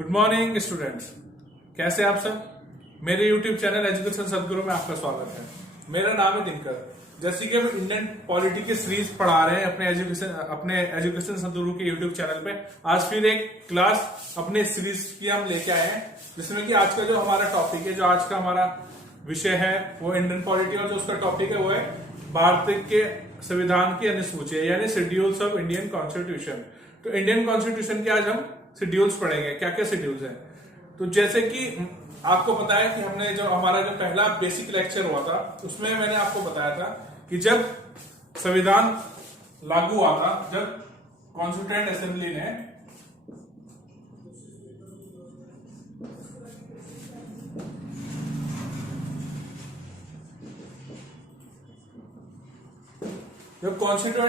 Good morning students, कैसे आप सब। मेरे यूट्यूब चैनल एजुकेशन सदगुरु में आपका स्वागत है। मेरा नाम है दिनकर। जैसे कि हम इंडियन पॉलिटी की सीरीज पढ़ा रहे हैं अपने एजुकेशन सदगुरु के यूट्यूब चैनल पे। आज फिर एक क्लास अपने सीरीज की हम लेके आए हैं, जिसमें कि आज का जो हमारा टॉपिक है, जो आज का हमारा विषय है वो इंडियन पॉलिटी, और जो उसका टॉपिक है वो है भारत के संविधान की अनुसूची यानी शेड्यूल्स ऑफ इंडियन कॉन्स्टिट्यूशन। तो इंडियन कॉन्स्टिट्यूशन के आज हम शेड्यूल्स पढ़ेंगे। क्या क्या शेड्यूल्स हैं, तो जैसे कि आपको पता है कि हमने जो हमारा जो पहला बेसिक लेक्चर हुआ था उसमें मैंने आपको बताया था कि जब संविधान लागू हुआ था, जब कॉन्स्टिट्यूएंट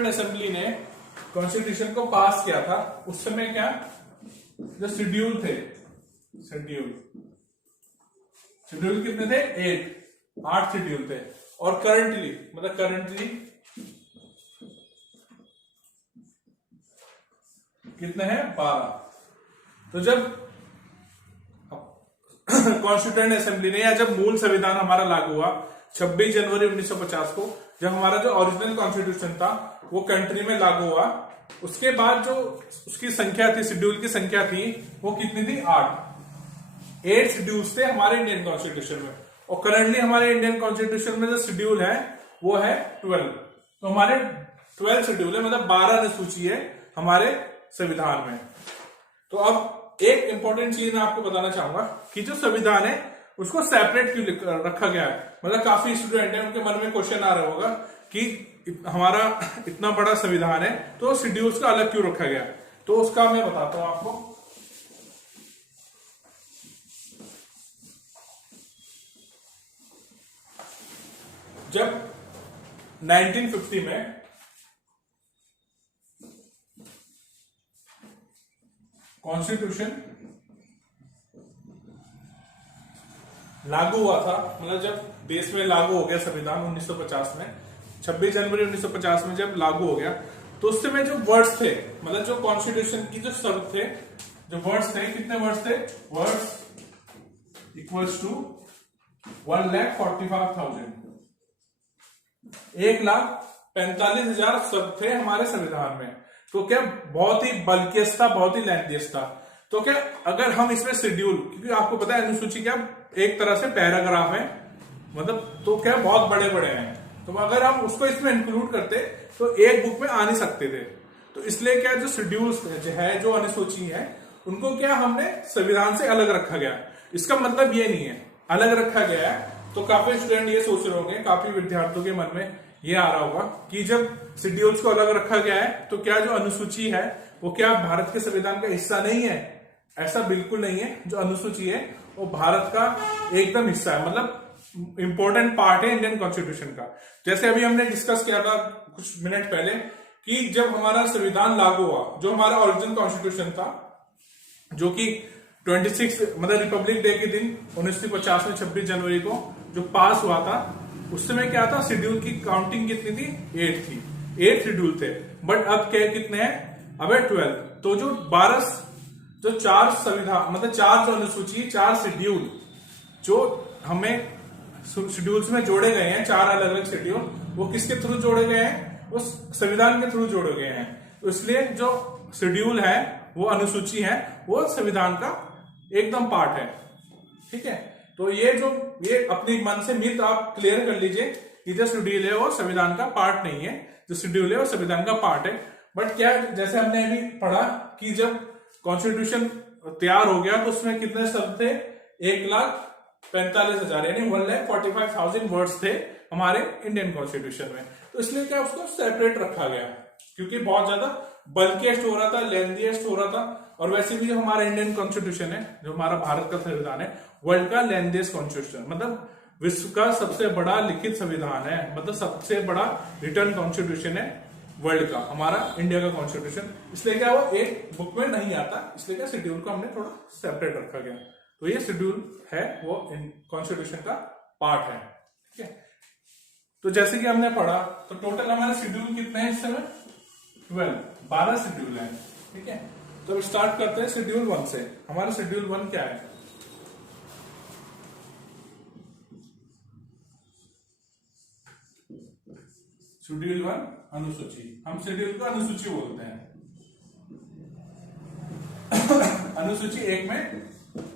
असेंबली ने कॉन्स्टिट्यूशन को पास किया था, उस समय क्या जो शेड्यूल थे, शेड्यूल कितने थे? 8 शेड्यूल थे। और करंटली कितने हैं? 12। तो जब कॉन्स्टिट्यूएंट असेंबली ने या जब मूल संविधान हमारा लागू हुआ 26 जनवरी 1950 को, जब हमारा जो ओरिजिनल कॉन्स्टिट्यूशन था वो कंट्री में लागू हुआ, उसके बाद जो उसकी संख्या थी, शेड्यूल की संख्या थी, वो कितनी थी? 8 शेड्यूल्स थे हमारे इंडियन कॉन्स्टिट्यूशन में। और करंटली हमारे इंडियन कॉन्स्टिट्यूशन में जो शेड्यूल है वो है 12। तो हमारे 12 शेड्यूल है, मतलब 12 अनुसूची है हमारे संविधान में। तो अब एक इंपॉर्टेंट चीज मैं आपको बताना चाहूंगा कि जो संविधान है उसको सेपरेट क्यों रखा गया है। मतलब काफी स्टूडेंट है, उनके मन में क्वेश्चन आ रहा होगा कि हमारा इतना बड़ा संविधान है तो शेड्यूल्स का अलग क्यों रखा गया। तो उसका मैं बताता हूं आपको। जब 1950 में कॉन्स्टिट्यूशन लागू हुआ था, मतलब जब देश में लागू हो गया संविधान 1950 में, 26 जनवरी 1950 में जब लागू हो गया, तो उस समय जो वर्ड्स थे, मतलब जो कॉन्स्टिट्यूशन की जो शब्द थे, जो वर्ड्स थे, कितने वर्ड्स थे? वर्ड्स इक्वल्स टू 1,45,000, 1,45,000 शब्द थे हमारे संविधान में। तो क्या बहुत ही बल्कियस था, बहुत ही लेंथियस था। तो क्या अगर हम इसमें शेड्यूल, क्योंकि आपको पता है अनुसूची क्या एक तरह से पैराग्राफ है, मतलब तो क्या बहुत बड़े बड़े हैं, तो अगर हम उसको इसमें इंक्लूड करते तो एक बुक में आ नहीं सकते थे। तो इसलिए क्या जो शेड्यूल्स है, जो अनुसूची है, उनको क्या हमने संविधान से अलग रखा गया। इसका मतलब ये नहीं है अलग रखा गया है। तो काफी स्टूडेंट ये सोच रहे होंगे, काफी विद्यार्थियों के मन में ये आ रहा होगा कि जब शेड्यूल्स को अलग रखा गया है तो क्या जो अनुसूची है वो क्या भारत के संविधान का हिस्सा नहीं है? ऐसा बिल्कुल नहीं है। जो अनुसूची है वो भारत का एकदम हिस्सा है, मतलब इंपॉर्टेंट पार्ट है इंडियन कॉन्स्टिट्यूशन का। जैसे अभी हमने डिस्कस किया था कुछ मिनट पहले कि जब हमारा संविधान लागू हुआ, जो हमारा ओरिजिनल कॉन्स्टिट्यूशन था, जो कि 26 मतलब रिपब्लिक डे के दिन 1950 में 26 जनवरी को जो पास हुआ था, उस समय क्या था? शेड्यूल की काउंटिंग कितनी थी? 8 थी। 8 शेड्यूल थे, बट अब क्या कितने हैं? अब 12। तो जो 4 संविधान, मतलब 4 जो अनुसूची, 4 शेड्यूल जो हमें शेड्यूल्स में जोड़े गए हैं, 4 अलग अलग शेड्यूल, वो किसके थ्रू जोड़े गए हैं? वो संविधान के थ्रू जोड़े गए हैं। तो इसलिए जो शेड्यूल है, वो अनुसूची है, वो संविधान का एकदम पार्ट है। ठीक है, तो ये अपने मन से मिथ आप क्लियर कर लीजिए कि जो शेड्यूल है वो संविधान का पार्ट नहीं है, जो शेड्यूल है वो संविधान का पार्ट है। बट क्या, जैसे हमने अभी पढ़ा कि जब कॉन्स्टिट्यूशन तैयार हो गया तो उसमें कितने शब्द थे? 1,45,000 यानी 1,45,000 वर्ड्स थे हमारे इंडियन कॉन्स्टिट्यूशन में। तो इसलिए क्या उसको सेपरेट रखा गया, क्योंकि बहुत ज्यादा बल्किएस्ट हो रहा था, लेंथीएस्ट हो रहा था। और वैसे भी जो हमारा इंडियन कॉन्स्टिट्यूशन है, जो हमारा भारत का संविधान है, वर्ल्ड का लेंथीएस्ट कॉन्स्टिट्यूशन, मतलब विश्व का सबसे बड़ा लिखित संविधान है, मतलब सबसे बड़ा रिटर्न कॉन्स्टिट्यूशन है वर्ल्ड का हमारा इंडिया का कॉन्स्टिट्यूशन। इसलिए क्या वो एक बुक में नहीं आता, इसलिए क्या शेड्यूल को हमने थोड़ा सेपरेट रखा गया। तो ये शेड्यूल है वो कॉन्स्टिट्यूशन का पार्ट है। ठीक है, तो जैसे कि हमने पढ़ा तो टोटल हमारे शेड्यूल कितने हैं इस समय? 12 शेड्यूल है। ठीक है, तो अब स्टार्ट करते हैं शेड्यूल 1 से। हमारा शेड्यूल 1 क्या है? शेड्यूल 1 अनुसूची। हम शेड्यूल को अनुसूची बोलते हैं। अनुसूची 1 में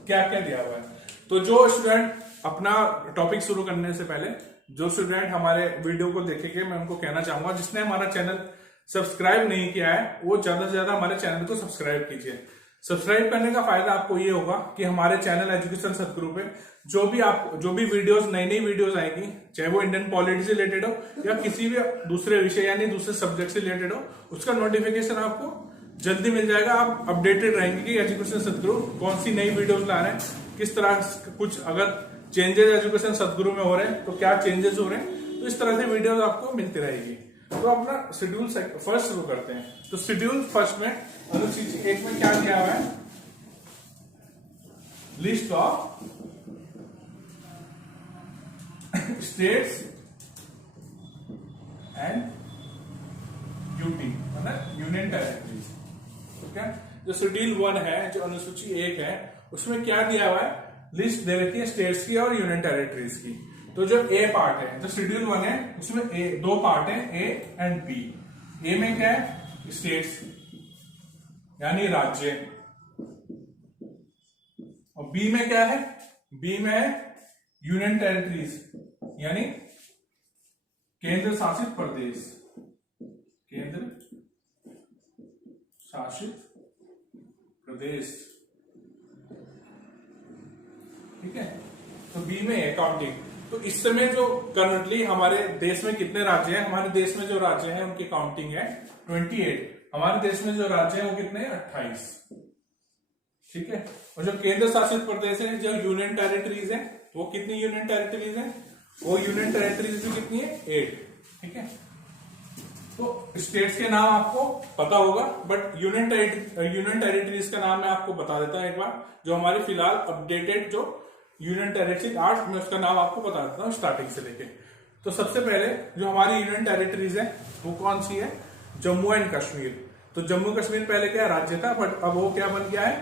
क्या क्या दिया हुआ है? तो जो स्टूडेंट अपना टॉपिक शुरू करने से पहले जो स्टूडेंट हमारे वीडियो को देखेंगे, मैं उनको कहना चाहूंगा जिसने हमारा चैनल सब्सक्राइब नहीं किया है वो ज्यादा से ज्यादा हमारे चैनल को सब्सक्राइब कीजिए। सब्सक्राइब करने का फायदा आपको ये होगा कि हमारे चैनल एजुकेशन सतगुरु पे जो भी वीडियोस, नई वीडियोस आएगी, चाहे वो इंडियन पॉलिटी से रिलेटेड हो या किसी भी दूसरे विषय यानी दूसरे सब्जेक्ट से रिलेटेड हो, उसका नोटिफिकेशन आपको जल्दी मिल जाएगा। आप अपडेटेड रहेंगे कि एजुकेशन सतगुरु कौन सी नई वीडियोस ला रहे हैं, किस तरह कुछ अगर चेंजेस एजुकेशन सतगुरु में हो रहे हैं तो क्या चेंजेस हो रहे हैं, तो इस तरह से वीडियोस आपको मिलती रहेगी। तो अपना शेड्यूल फर्स्ट शुरू करते हैं। तो शेड्यूल फर्स्ट में अनुसूची 1 में क्या दिया हुआ है? List of states and UT मतलब यूनियन टेरिटरीज। ठीक है, जो शेड्यूल 1 है, जो अनुसूची 1 है, उसमें क्या दिया हुआ है? लिस्ट दे रखी है स्टेट्स की और यूनियन टेरिटरीज की। तो जो ए पार्ट है, जो शेड्यूल 1 है, उसमें दो पार्ट है, ए एंड बी। ए में क्या है? स्टेट्स यानी राज्य, और बी में क्या है? बी में है यूनियन टेरिटरीज यानी केंद्र शासित प्रदेश, केंद्र शासित प्रदेश। ठीक है, तो बी में है काउंटिंग। तो इस समय जो करंटली हमारे देश में कितने राज्य हैं? हमारे देश में जो राज्य हैं उनकी काउंटिंग है 28। हमारे देश में जो राज्य है वो कितने हैं? 28। ठीक है, और जो केंद्र शासित प्रदेश है, जो यूनियन टेरिटरीज है, वो कितनी यूनियन टेरिटरीज है? वो यूनियन टेरिटरीज भी कितनी है? 8। ठीक है, तो स्टेट्स के नाम आपको पता होगा, बट यूनियन टेरिटरीज का नाम मैं आपको बता देता हूं एक बार। जो हमारी फिलहाल अपडेटेड जो यूनियन टेरिटरी 8 में, उसका नाम आपको बता देता हूं स्टार्टिंग से लेके। तो सबसे पहले जो हमारी यूनियन टेरिटरीज है वो कौन सी है? जम्मू एंड कश्मीर। तो जम्मू कश्मीर पहले क्या राज्य था, बट अब वो क्या बन गया है?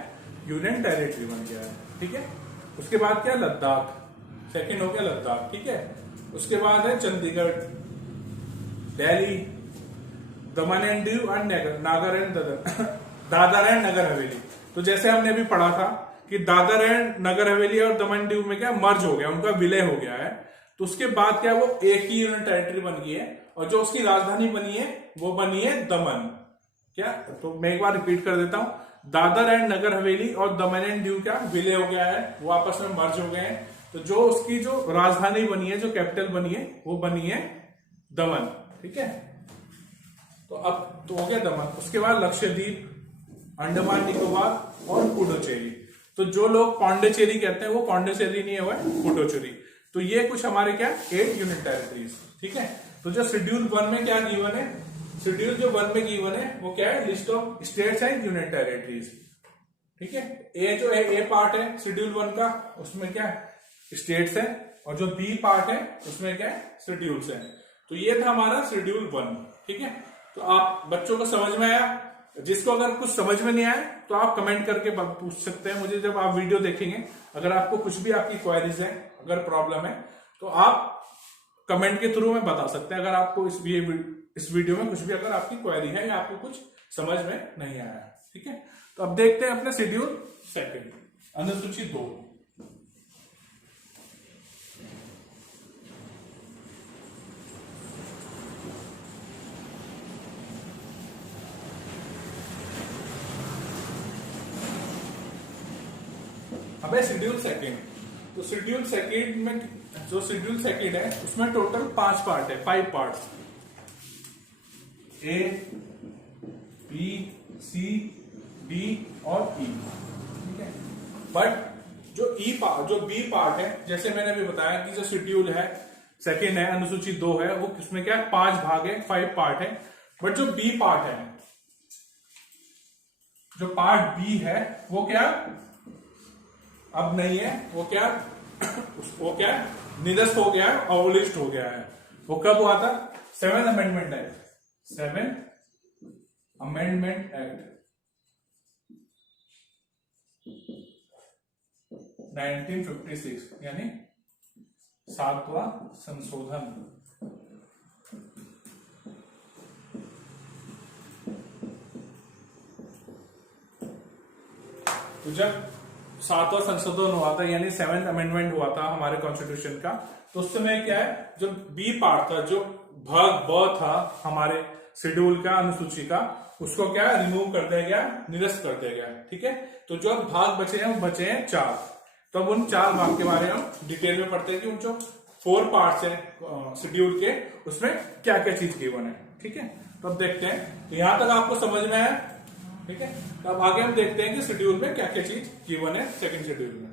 यूनियन टेरिटरी बन गया है। ठीक है, उसके बाद क्या? लद्दाख, सेकंड हो गया लद्दाख। ठीक है, उसके बाद है चंडीगढ़, दिल्ली, दमन एंड दीव एंड नागर एंड दादर एंड नगर हवेली। तो जैसे हमने अभी पढ़ा था कि दादर एंड नगर हवेली और दमन दीव में क्या मर्ज हो गया, उनका विलय हो गया है। तो उसके बाद क्या वो एक ही यूनियन टेरिटरी बन गई है, और जो उसकी राजधानी बनी है वो बनी है दमन। क्या? तो मैं एक बार रिपीट कर देता हूं, दादर एंड नगर हवेली और दमन एंड दीव क्या विलय हो गया है, वो आपस में मर्ज हो गए हैं। तो जो उसकी जो राजधानी बनी है, जो कैपिटल बनी है, वो बनी है दमन। ठीक है, तो अब तो हो गया दमन। उसके बाद लक्षद्वीप, अंडमान निकोबार और पुडुचेरी। तो जो लोग पांडिचेरी कहते हैं वो पांडिचेरी नहीं है, वो है पुडुचेरी। तो ये कुछ हमारे क्या 8 यूनियन टेरिटरीज। ठीक है, तो जो शेड्यूल 1 में क्या गिवन है? शेड्यूल जो 1 में गिवन है वो क्या है? List of states and union territories. ठीक है, ए जो है, ए पार्ट है शेड्यूल 1 का, उसमें क्या है? स्टेट्स है, और जो बी पार्ट है उसमें क्या है? शेड्यूल्स है। तो ये था हमारा शेड्यूल 1। ठीक है, तो आप बच्चों को समझ में आया? जिसको अगर कुछ समझ में नहीं आया तो आप कमेंट करके पूछ सकते हैं मुझे जब आप वीडियो देखेंगे। अगर आपको कुछ भी आपकी क्वेरीज है, अगर प्रॉब्लम है, तो आप कमेंट के थ्रू में बता सकते हैं। अगर आपको इस वीडियो में कुछ भी अगर आपकी क्वेरी है या आपको कुछ समझ में नहीं आया। ठीक है, तो अब देखते हैं अपने शेड्यूल 2, अनुसूची 2। अब है शेड्यूल 2। तो शेड्यूल 2 में जो शेड्यूल 2 है उसमें टोटल 5 पार्ट है, 5 पार्ट, ए, बी, सी, डी और ई। ठीक है, बट जो बी पार्ट है, जैसे मैंने अभी बताया कि जो शेड्यूल है 2 है, अनुसूची 2 है, वो किसमें क्या है? 5 भाग है, 5 पार्ट है। बट जो बी पार्ट है, जो पार्ट बी है, वो क्या अब नहीं है, वो क्या निरस्त हो गया है, अबोलिश्ड हो गया है। वो कब हुआ था? 7th amendment act, 7th amendment act 1956 यानी 7वां संशोधन। तो जब 7वां संशोधन हुआ था यानी 7th अमेंडमेंट हुआ था हमारे कॉन्स्टिट्यूशन का, तो उस समय क्या है, जो बी पार्ट था, जो भाग ब था हमारे शेड्यूल का, अनुसूची का, उसको क्या रिमूव कर दिया गया, निरस्त कर दिया गया। ठीक है, तो जो भाग बचे हैं वो बचे हैं 4। तो अब उन 4 भाग के बारे में हम डिटेल में पढ़ते हैं कि उन जो 4 पार्ट्स हैं शेड्यूल के, उसमें क्या क्या चीज गिवन है। ठीक है, तो अब देखते हैं, तो यहां तक आपको समझ में आया। ठीक है, तो अब आगे हम देखते हैं कि शेड्यूल में क्या क्या चीज गिवन है सेकंड शेड्यूल में।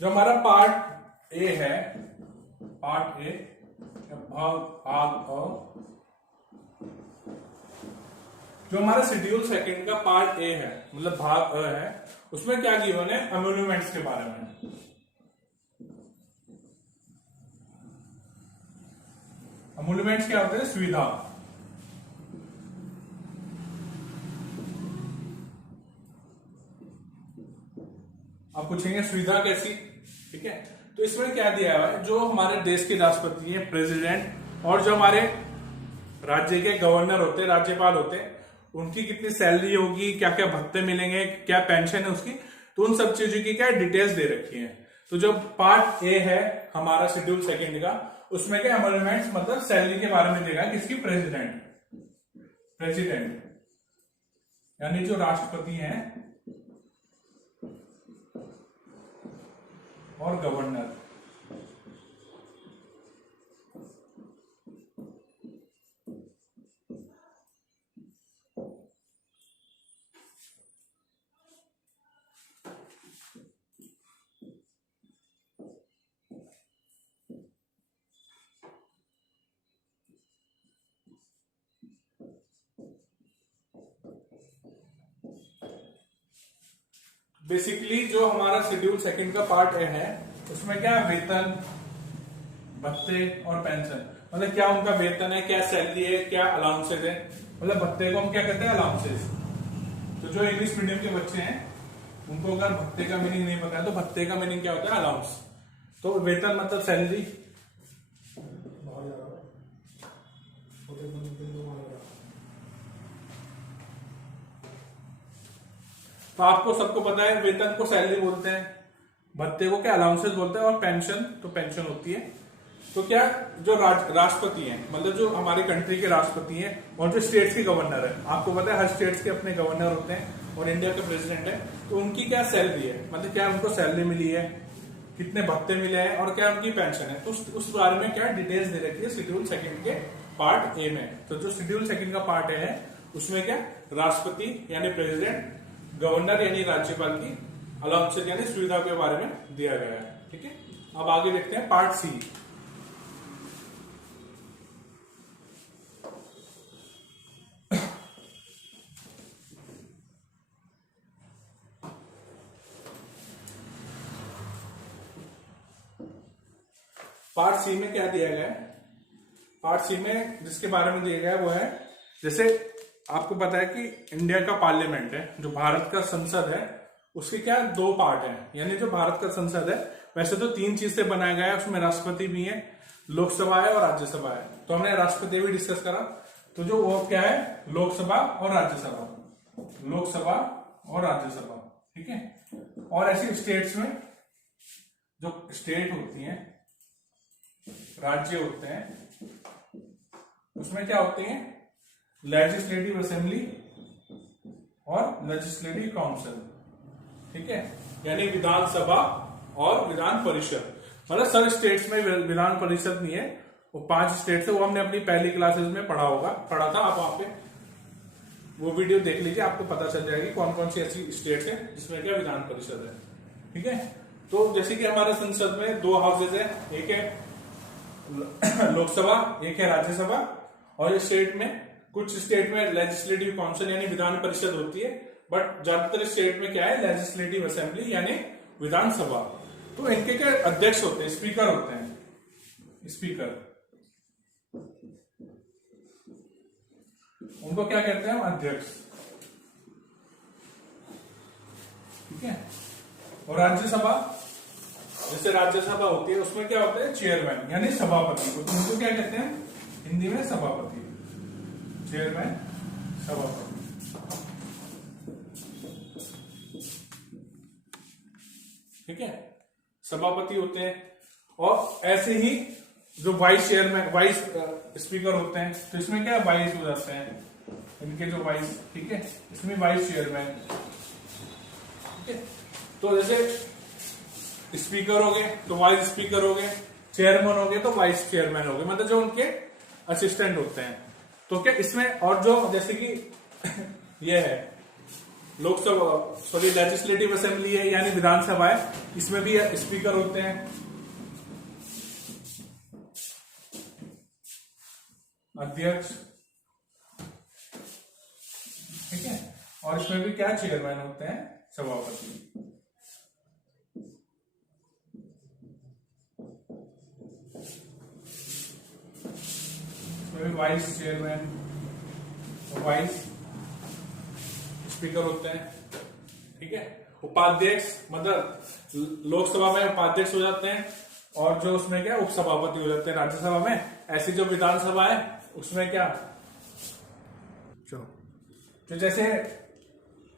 जो हमारा पार्ट ए है, पार्ट ए भाग अ, जो हमारा शेड्यूल सेकंड का पार्ट ए है, मतलब भाग अ है, उसमें क्या गिवन है, एमोल्यूमेंट्स के बारे में। एमोल्यूमेंट्स क्या होते हैं, सुविधा। आप पूछेंगे सुविधा कैसी। ठीक है, तो इसमें क्या दिया हुआ है, जो हमारे देश के राष्ट्रपति हैं, प्रेसिडेंट, और जो हमारे राज्य के गवर्नर होते हैं, राज्यपाल होते हैं, उनकी कितनी सैलरी होगी, क्या क्या भत्ते मिलेंगे, क्या पेंशन है उसकी, तो उन सब चीजों की क्या डिटेल्स दे रखी है। तो जो पार्ट ए है हमारा शेड्यूल सेकंड का, उसमें क्या एमोल्यूमेंट्स मतलब सैलरी के बारे में देगा, किसकी, प्रेसिडेंट यानी जो राष्ट्रपति हैं और गवर्नर। बेसिकली जो हमारा शेड्यूल सेकंड का पार्ट ए है, उसमें क्या वेतन, भत्ते और पेंशन, मतलब क्या उनका वेतन है, क्या सैलरी है, क्या अलाउंसेज है। मतलब भत्ते को हम क्या कहते हैं, अलाउंसेज। तो जो इंग्लिश मीडियम के बच्चे हैं उनको अगर भत्ते का मीनिंग नहीं पता है, तो भत्ते का मीनिंग क्या होता है, अलाउंस। तो वेतन मतलब सैलरी। तो आपको सबको पता है, वेतन को सैलरी बोलते हैं, भत्ते को क्या अलाउंसेस बोलते हैं, और पेंशन तो पेंशन होती है। तो क्या जो राष्ट्रपति हैं, मतलब जो हमारी कंट्री के राष्ट्रपति हैं, और जो स्टेट्स के गवर्नर है, आपको पता है हर स्टेट्स के अपने गवर्नर होते हैं, और इंडिया का प्रेसिडेंट है, तो उनकी क्या सैलरी है, मतलब क्या उनको सैलरी मिली है, कितने भत्ते मिले हैं, और क्या उनकी पेंशन है। तो उस बारे में क्या डिटेल्स दे रखी है शेड्यूल सेकंड के पार्ट ए में। तो जो शेड्यूल सेकंड का पार्ट ए है, उसमें क्या राष्ट्रपति यानी प्रेसिडेंट, गवर्नर यानी राज्यपाल की अलाउंसेस यानी सुविधा के बारे में दिया गया है। ठीक है, अब आगे देखते हैं पार्ट सी। पार्ट सी में क्या दिया गया है, पार्ट सी में जिसके बारे में दिया गया है वो है, जैसे आपको पता है कि इंडिया का पार्लियामेंट है, जो भारत का संसद है, उसके क्या 2 पार्ट हैं। यानी जो भारत का संसद है वैसे तो 3 चीज से बनाया गया है, उसमें राष्ट्रपति भी है, लोकसभा है और राज्यसभा है। तो हमने राष्ट्रपति भी डिस्कस करा, तो जो वो क्या है, लोकसभा और राज्यसभा, लोकसभा और राज्यसभा। ठीक है, और ऐसी स्टेट्स में जो स्टेट होती हैं, राज्य होते हैं, उसमें क्या होते हैं, लेजिस्लेटिव असेंबली और लेजिस्लेटिव काउंसिल। ठीक है, यानी विधानसभा और विधान परिषद। मतलब सब स्टेट्स में विधान परिषद नहीं है, वो 5 स्टेट्स है, वो हमने अपनी पहली क्लासेस में पढ़ा था। आप वहां पे वो वीडियो देख लीजिए, आपको पता चल जाएगी कौन कौन सी ऐसी स्टेट्स है जिसमें क्या विधान परिषद है। ठीक है, तो जैसे कि हमारे संसद में 2 हाउसेज है, एक है लोकसभा, एक है राज्यसभा, और ये स्टेट में कुछ स्टेट में लेजिस्लेटिव काउंसिल यानी विधान परिषद होती है, बट ज्यादातर स्टेट में क्या है, लेजिस्लेटिव असेंबली यानी विधानसभा। तो इनके क्या अध्यक्ष होते हैं, स्पीकर होते हैं, स्पीकर, उनको क्या कहते हैं हम, अध्यक्ष। ठीक है। और राज्यसभा, जैसे राज्यसभा होती है उसमें क्या होता है, चेयरमैन यानी सभापति को, तो उनको क्या कहते हैं हिंदी में, सभापति, चेयरमैन, सभापति। ठीक है, सभापति होते हैं। और ऐसे ही जो वाइस चेयरमैन, वाइस स्पीकर होते हैं, तो इसमें क्या वाइस हो जाते हैं इनके जो वाइस। ठीक है, इसमें वाइस चेयरमैन। ठीक है, तो जैसे स्पीकर हो गए तो वाइस स्पीकर हो गए, चेयरमैन हो गए तो वाइस चेयरमैन हो गए, मतलब जो उनके असिस्टेंट होते हैं। तो क्या इसमें, और जो जैसे कि ये है लोकसभा, सॉरी लेजिस्लेटिव असेंबली है यानी विधानसभा है, इसमें भी स्पीकर होते हैं, अध्यक्ष। ठीक है, और इसमें भी क्या चेयरमैन होते हैं, सभापति। इसमें भी वाइस चेयरमैन, वाइस स्पीकर होते हैं। ठीक है, उपाध्यक्ष मतलब लोकसभा में उपाध्यक्ष हो जाते हैं, और जो उसमें क्या उपसभापति हो जाते हैं राज्यसभा में। ऐसी जो विधानसभा है उसमें क्या, तो जैसे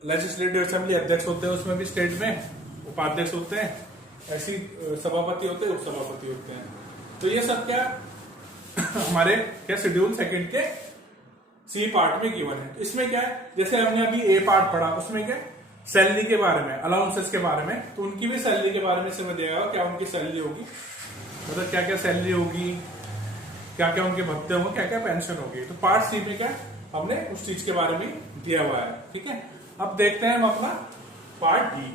लेजिस्लेटिव असेंबली अध्यक्ष होते हैं, उसमें भी स्टेट में उपाध्यक्ष होते हैं, ऐसी सभापति होते हैं, उपसभापति होते हैं। तो ये सब क्या हमारे क्या शेड्यूल सेकंड के सी पार्ट में गिवन है। इसमें क्या है, जैसे हमने अभी ए पार्ट पढ़ा, उसमें क्या सैलरी के बारे में, अलाउंसेस के बारे में, तो उनकी भी सैलरी के बारे में समझ जाएगा क्या उनकी सैलरी होगी, मतलब क्या क्या सैलरी होगी, क्या क्या उनके भत्ते होंगे, क्या क्या पेंशन होगी। तो पार्ट सी में क्या हमने उस चीज के बारे में दिया हुआ है। ठीक है, अब देखते हैं हम अपना पार्ट डी।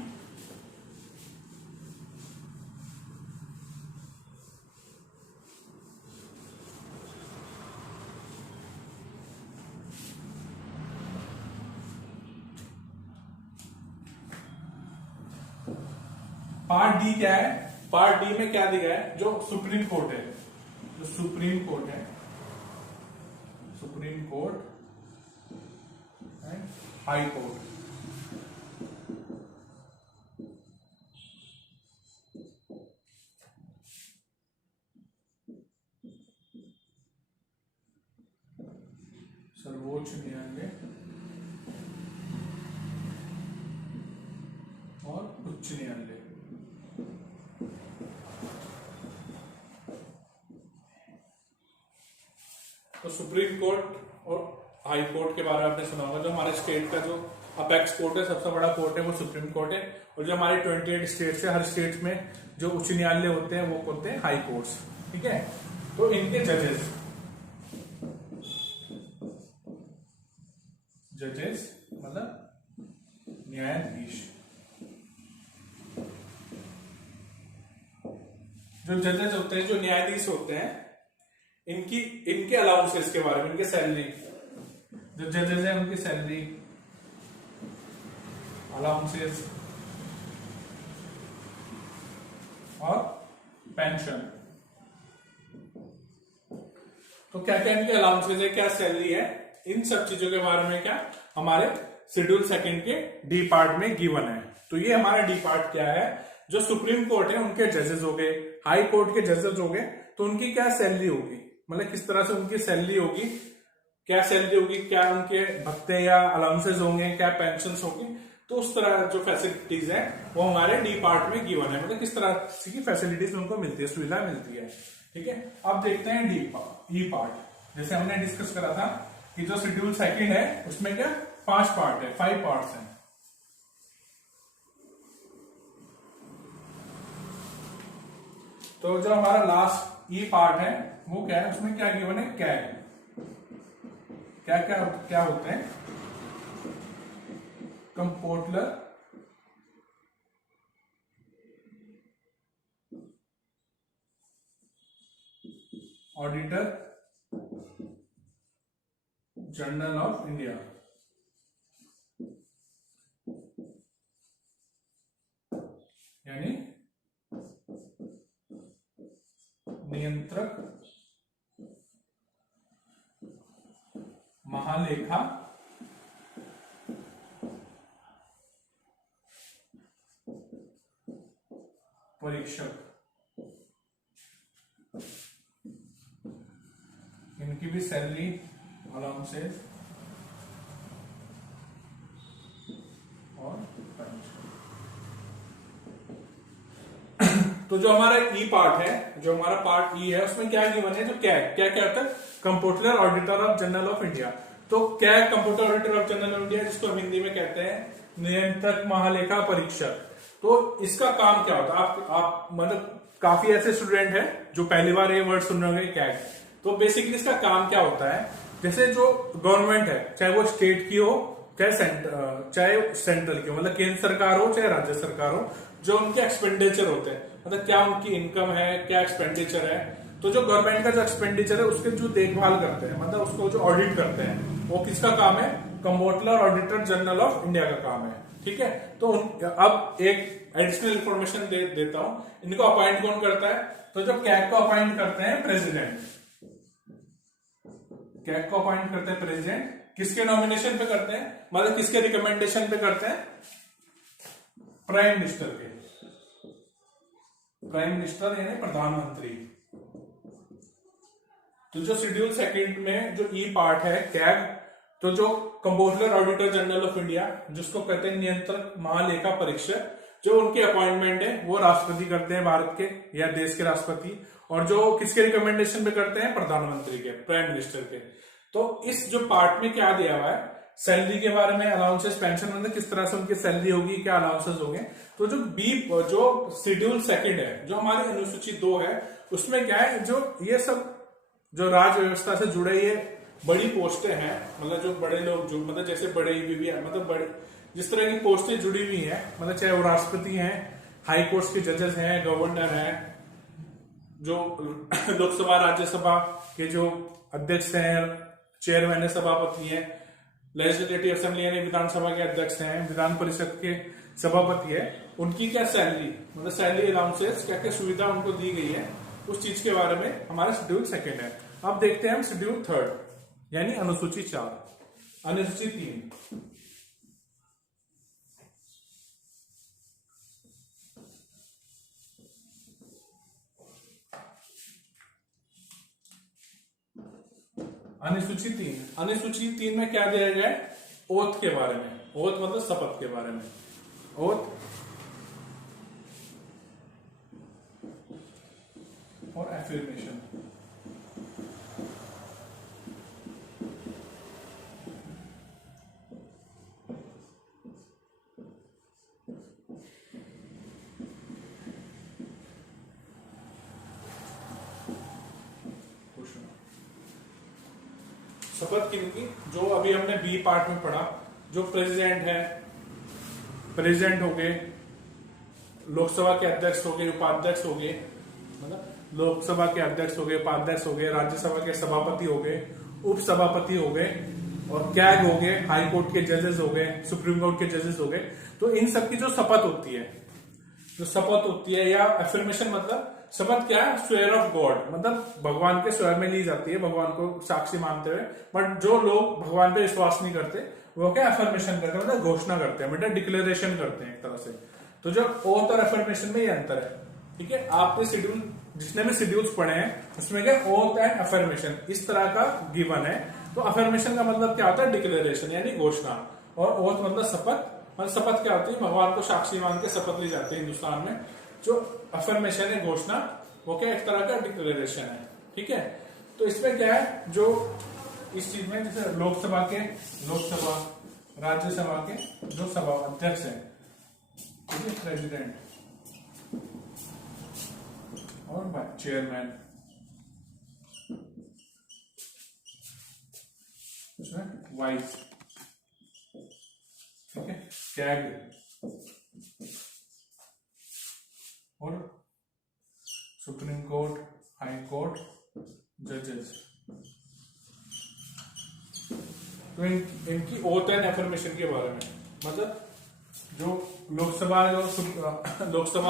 पार्ट डी क्या है, पार्ट डी में क्या दिया है, जो सुप्रीम कोर्ट है, जो सुप्रीम कोर्ट है, supreme court and high court. सर्वोच्च न्यायालय और उच्च न्यायालय। तो सुप्रीम कोर्ट और हाई कोर्ट के बारे में आपने सुना होगा। जो हमारे स्टेट का जो अपेक्स कोर्ट है, सबसे बड़ा कोर्ट है, वो सुप्रीम कोर्ट है। और जो हमारे 28 स्टेट्स है, हर स्टेट में जो उच्च न्यायालय होते हैं वो होते हैं हाई कोर्ट्स। ठीक है, तो इनके जजेस, जजेस मतलब न्यायाधीश, जो जजेस होते हैं, जो न्यायाधीश होते हैं, इनके अलाउंसेस के बारे में, इनके सैलरी, जो जजेस हैं उनकी सैलरी, अलाउंसेस और पेंशन। तो क्या क्या इनके अलाउंसेस है, क्या सैलरी है, इन सब चीजों के बारे में क्या हमारे शेड्यूल सेकंड के डी पार्ट में गिवन है। तो ये हमारा डी पार्ट क्या है, जो सुप्रीम कोर्ट है उनके जजेस हो गए, हाई कोर्ट के जजेस हो गए, तो उनकी क्या सैलरी होगी, मतलब किस तरह से उनकी सैलरी होगी, क्या सैलरी होगी, क्या उनके भत्ते या अलाउंसेस होंगे, क्या पेंशन होगी। तो उस तरह जो फैसिलिटीज है वो हमारे डी पार्ट में गिवन है, मतलब किस तरह की फैसिलिटीज उनको मिलती है, सुविधा मिलती है। ठीक है, अब देखते हैं ई पार्ट। जैसे हमने डिस्कस करा था कि जो शेड्यूल सेकंड है उसमें क्या 5 पार्ट है, 5 पार्ट्स हैं। तो जो हमारा लास्ट ई पार्ट है वो क्या है, उसमें क्या गिवन है, कैग, क्या क्या क्या होते हैं, कंपोर्टलर, ऑडिटर जनरल ऑफ इंडिया। नियंत्रक महालेखा परीक्षक, इनकी भी सैलरी अलाउंसेस और पेंशन। तो जो हमारा ई पार्ट है, जो हमारा पार्ट ई है, उसमें क्या गिवन है, जो कैग क्या क्या होता है, computer auditor of general of India. तो CAG computer auditor of general of India, जिसको हम हिंदी में कहते हैं नियंत्रक महालेखा परीक्षक। तो इसका काम क्या होता है, आप मतलब काफी ऐसे स्टूडेंट हैं जो पहली बार ये वर्ड सुन रहे होंगे कैग। तो बेसिकली इसका काम क्या होता है, जैसे जो गवर्नमेंट है, चाहे वो स्टेट की हो चाहे सेंट्रल की हो, मतलब केंद्र सरकार हो चाहे राज्य सरकार हो, जो उनके एक्सपेंडिचर होते हैं, मतलब क्या उनकी इनकम है, क्या एक्सपेंडिचर है, तो जो गवर्नमेंट का जो एक्सपेंडिचर है उसके जो देखभाल करते हैं, मतलब उसको जो ऑडिट करते हैं, वो किसका काम है, comptroller auditor general of India का काम है। ठीक है, तो अब एक एडिशनल इंफॉर्मेशन देता हूं, इनको अपॉइंट कौन करता है, तो जो कैग को अपॉइंट करते हैं प्रेसिडेंट, कैग को अपॉइंट करते हैं प्रेसिडेंट। किसके नॉमिनेशन पे करते हैं, मतलब किसके रिकमेंडेशन पे करते हैं, प्राइम मिनिस्टर के, प्राइम मिनिस्टर यानी प्रधानमंत्री। तो जो शेड्यूल सेकंड में जो ई पार्ट है कैग, तो जो comptroller auditor general of India, जिसको कहते हैं नियंत्रक महालेखा परीक्षक, जो उनके अपॉइंटमेंट है वो राष्ट्रपति करते हैं, भारत के या देश के राष्ट्रपति, और जो किसके रिकमेंडेशन पे करते हैं, प्रधानमंत्री के, प्राइम मिनिस्टर के। तो इस जो पार्ट में क्या दिया हुआ है, सैलरी के बारे में, अलाउंसेस, पेंशन, मतलब किस तरह से उनकी सैलरी होगी, क्या अलाउंसेस होंगे। तो जो शेड्यूल सेकंड है, जो हमारी अनुसूची 2 है, उसमें क्या है, जो ये सब जो राज व्यवस्था से जुड़े ये बड़ी पोस्टें हैं, मतलब जो बड़े लोग, जो मतलब जैसे बड़े ईवी, मतलब बड़े जिस तरह की पोस्टें जुड़ी हुई हैं, मतलब चाहे वो राष्ट्रपति हैं, हाई कोर्ट के जजेस हैं, गवर्नर हैं, जो लोकसभा राज्यसभा के जो अध्यक्ष हैं, चेयरमैन है, सभापति हैं, लेजिस्लेटिव असेंबली यानी विधानसभा के अध्यक्ष हैं, विधान परिषद के सभापति है, उनकी क्या सैलरी, मतलब सैलरी अलाउंसेस, क्या क्या सुविधा उनको दी गई है, उस चीज के बारे में हमारा शेड्यूल सेकंड है। अब देखते हैं हम शेड्यूल थर्ड यानी अनुसूची 4, अनुसूची 3। अनुसूची 3 में क्या दिया गया है, ओथ के बारे में, ओथ मतलब शपथ के बारे में, ओथ और एफर्मेशन। शपथ किनकी, जो अभी हमने बी पार्ट में पढ़ा, जो प्रेसिडेंट है, प्रेसिडेंट हो गए, लोकसभा के अध्यक्ष हो गए, उपाध्यक्ष हो गए, मतलब लोकसभा के अध्यक्ष हो गए, उपाध्यक्ष हो गए, राज्यसभा के सभापति हो गए, उपसभापति हो गए, और कैग हो गए, हाई कोर्ट के जजेस हो गए, सुप्रीम कोर्ट के जजेस हो गए। तो इन सब की जो शपथ होती है, जो शपथ होती है, या एफर्मेशन मतलब शपथ क्या है, स्वेयर ऑफ गॉड, मतलब भगवान के स्वेयर में ली जाती है, भगवान को साक्षी मानते हुए। बट जो लोग भगवान पे विश्वास नहीं करते वो क्या एफर्मेशन करते हैं, मतलब घोषणा करते हैं, मतलब डिक्लेरेशन करते हैं एक तरह से। तो जो ओथ और एफर्मेशन में ये अंतर है। ठीक है, आपने शेड्यूल, जितने भी शेड्यूल्स पढ़े हैं उसमें क्या ओथ एंड एफर्मेशन इस तरह का गिवन है। तो एफर्मेशन का मतलब क्या होता है, डिक्लेरेशन यानी घोषणा, और ओथ मतलब शपथ। मतलब शपथ क्या होती है, भगवान को साक्षी मान के शपथ ली जाती है हिंदुस्तान में। जो अफर्मेशन है, घोषणा, वो क्या एक तरह का डिक्लेरेशन है। ठीक है, तो इसमें क्या है, जो इस चीज में जैसे लोकसभा, राज्यसभा के जो सभा अध्यक्ष है, ठीक है, प्रेसिडेंट और चेयरमैन, उसमें वाइस, ठीक है, कैग और सुप्रीम कोर्ट, हाई कोर्ट जजेस। तो इनकी ओथ एंड एफर्मेशन के बारे में, मतलब जो लोकसभा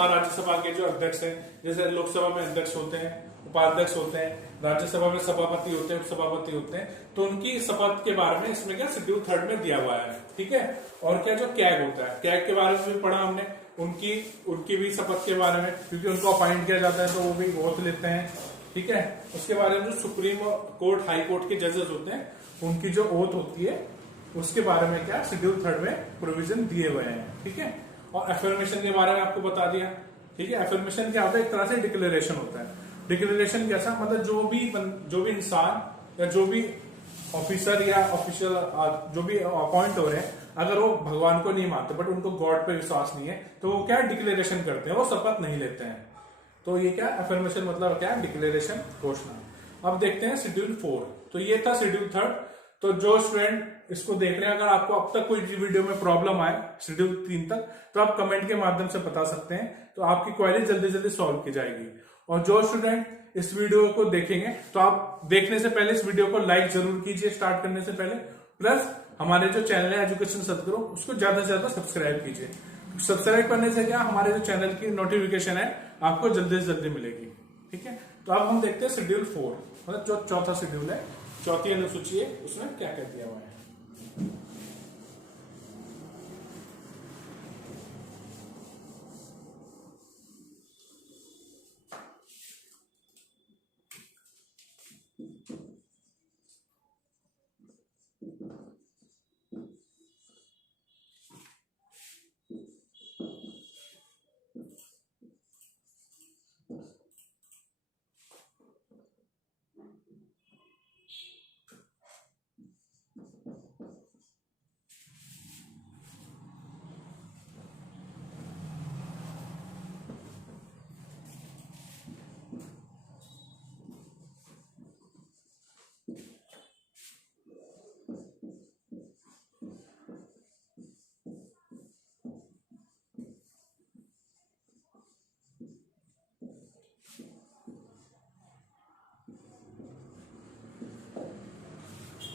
राज्यसभा के जो अध्यक्ष हैं, जैसे लोकसभा में अध्यक्ष होते हैं, उपाध्यक्ष होते हैं, राज्यसभा में सभापति होते हैं, उपसभापति होते हैं, तो उनकी शपथ के बारे में इसमें क्या शेड्यूल 3 में दिया हुआ है। ठीक है, और क्या जो कैग होता है, कैग के बारे में भी पढ़ा हमने, उनकी भी शपथ के बारे में, क्योंकि उनको अपॉइंट किया जाता है तो वो भी ओथ लेते हैं। ठीक है, उसके बारे में जो सुप्रीम कोर्ट, हाई कोर्ट के जजेस होते हैं, उनकी जो ओथ होती है उसके बारे में क्या शेड्यूल 3 में प्रोविजन दिए हुए हैं। ठीक है, और एफर्मेशन के बारे में आपको बता दिया। ठीक है, एफर्मेशन क्या होता है, एक तरह से डिक्लेरेशन होता है। डिक्लेरेशन कैसा, मतलब जो भी इंसान या जो भी ऑफिसर या ऑफिशियल जो भी अपॉइंट हो रहे हैं, अगर वो भगवान को नहीं मानते बट उनको गॉड पे विश्वास नहीं है, तो वो क्या डिक्लेरेशन करते हैं, वो शपथ नहीं लेते हैं। तो ये क्या एफर्मेशन मतलब क्या, डिक्लेरेशन, घोषणा। अब देखते हैं शेड्यूल 4। तो ये था शेड्यूल 3। तो जो स्टूडेंट इसको देख रहे हैं, अगर आपको अब तक कोई वीडियो में प्रॉब्लम आए शेड्यूल 3 तक, तो आप कमेंट के माध्यम से बता सकते हैं, तो आपकी क्वेरी जल्दी जल्दी सॉल्व की जाएगी। और जो स्टूडेंट इस वीडियो को देखेंगे, तो आप देखने से पहले इस वीडियो को लाइक जरूर कीजिए स्टार्ट करने से पहले, प्लस हमारे जो चैनल है एजुकेशन सदगुरु, उसको ज्यादा से ज्यादा सब्सक्राइब कीजिए। सब्सक्राइब करने से क्या, हमारे जो चैनल की नोटिफिकेशन है आपको जल्दी से जल्दी मिलेगी। ठीक है, तो अब हम देखते हैं शेड्यूल 4, मतलब जो चौथा शेड्यूल है, चौथी अनुसूची है, उसमें क्या क्या दिया हुआ है।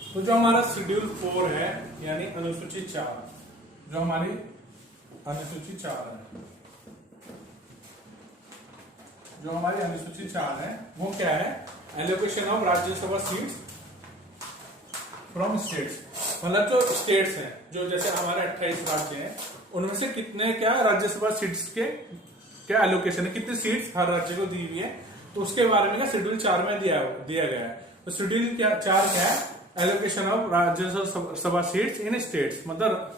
तो जो हमारा शेड्यूल 4 है, यानी अनुसूची 4, जो हमारी अनुसूची 4 है, जो हमारी अनुसूची 4 है, वो क्या है, allocation of Rajya Sabha seats from states. मतलब जो स्टेट्स हैं, जो जैसे हमारे 28 राज्य हैं, उनमें से कितने क्या राज्यसभा सीट्स के क्या एलोकेशन है, कितनी सीट्स हर राज्य को दी हुई है, तो उसके बारे में शेड्यूल 4 में दिया गया है। तो शेड्यूल 4 क्या है, allocation of Rajya Sabha seats in states, मतलब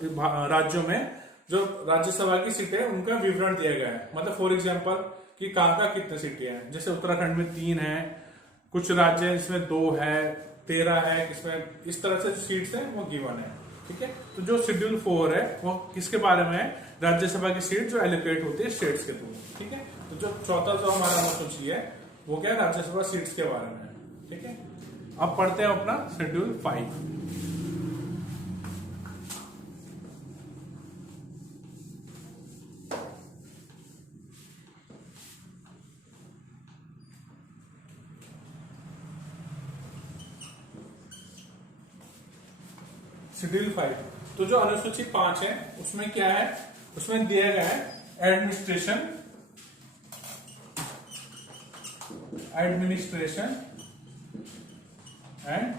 राज्यों में जो राज्यसभा की सीटें उनका विवरण दिया गया है। मतलब फॉर एग्जांपल कि कहाँ कितने सीटें हैं, जैसे उत्तराखंड में 3 है, कुछ राज्य हैं इसमें 2 है, 13 है, इसमें इस तरह से जो सीट्स हैं वो गिवन है। ठीक है, तो जो शेड्यूल 4 है वो किसके बारे में है, राज्यसभा की सीट जो एलोकेट होती है स्टेट्स के थ्रू। ठीक है, तो जो चौथा जो हमारा अनुसूची है वो क्या है, राज्यसभा सीट्स के बारे में है। ठीक है, अब पढ़ते हैं अपना शेड्यूल 5। शेड्यूल 5, तो जो अनुसूची 5 है उसमें क्या है, उसमें दिया गया है administration and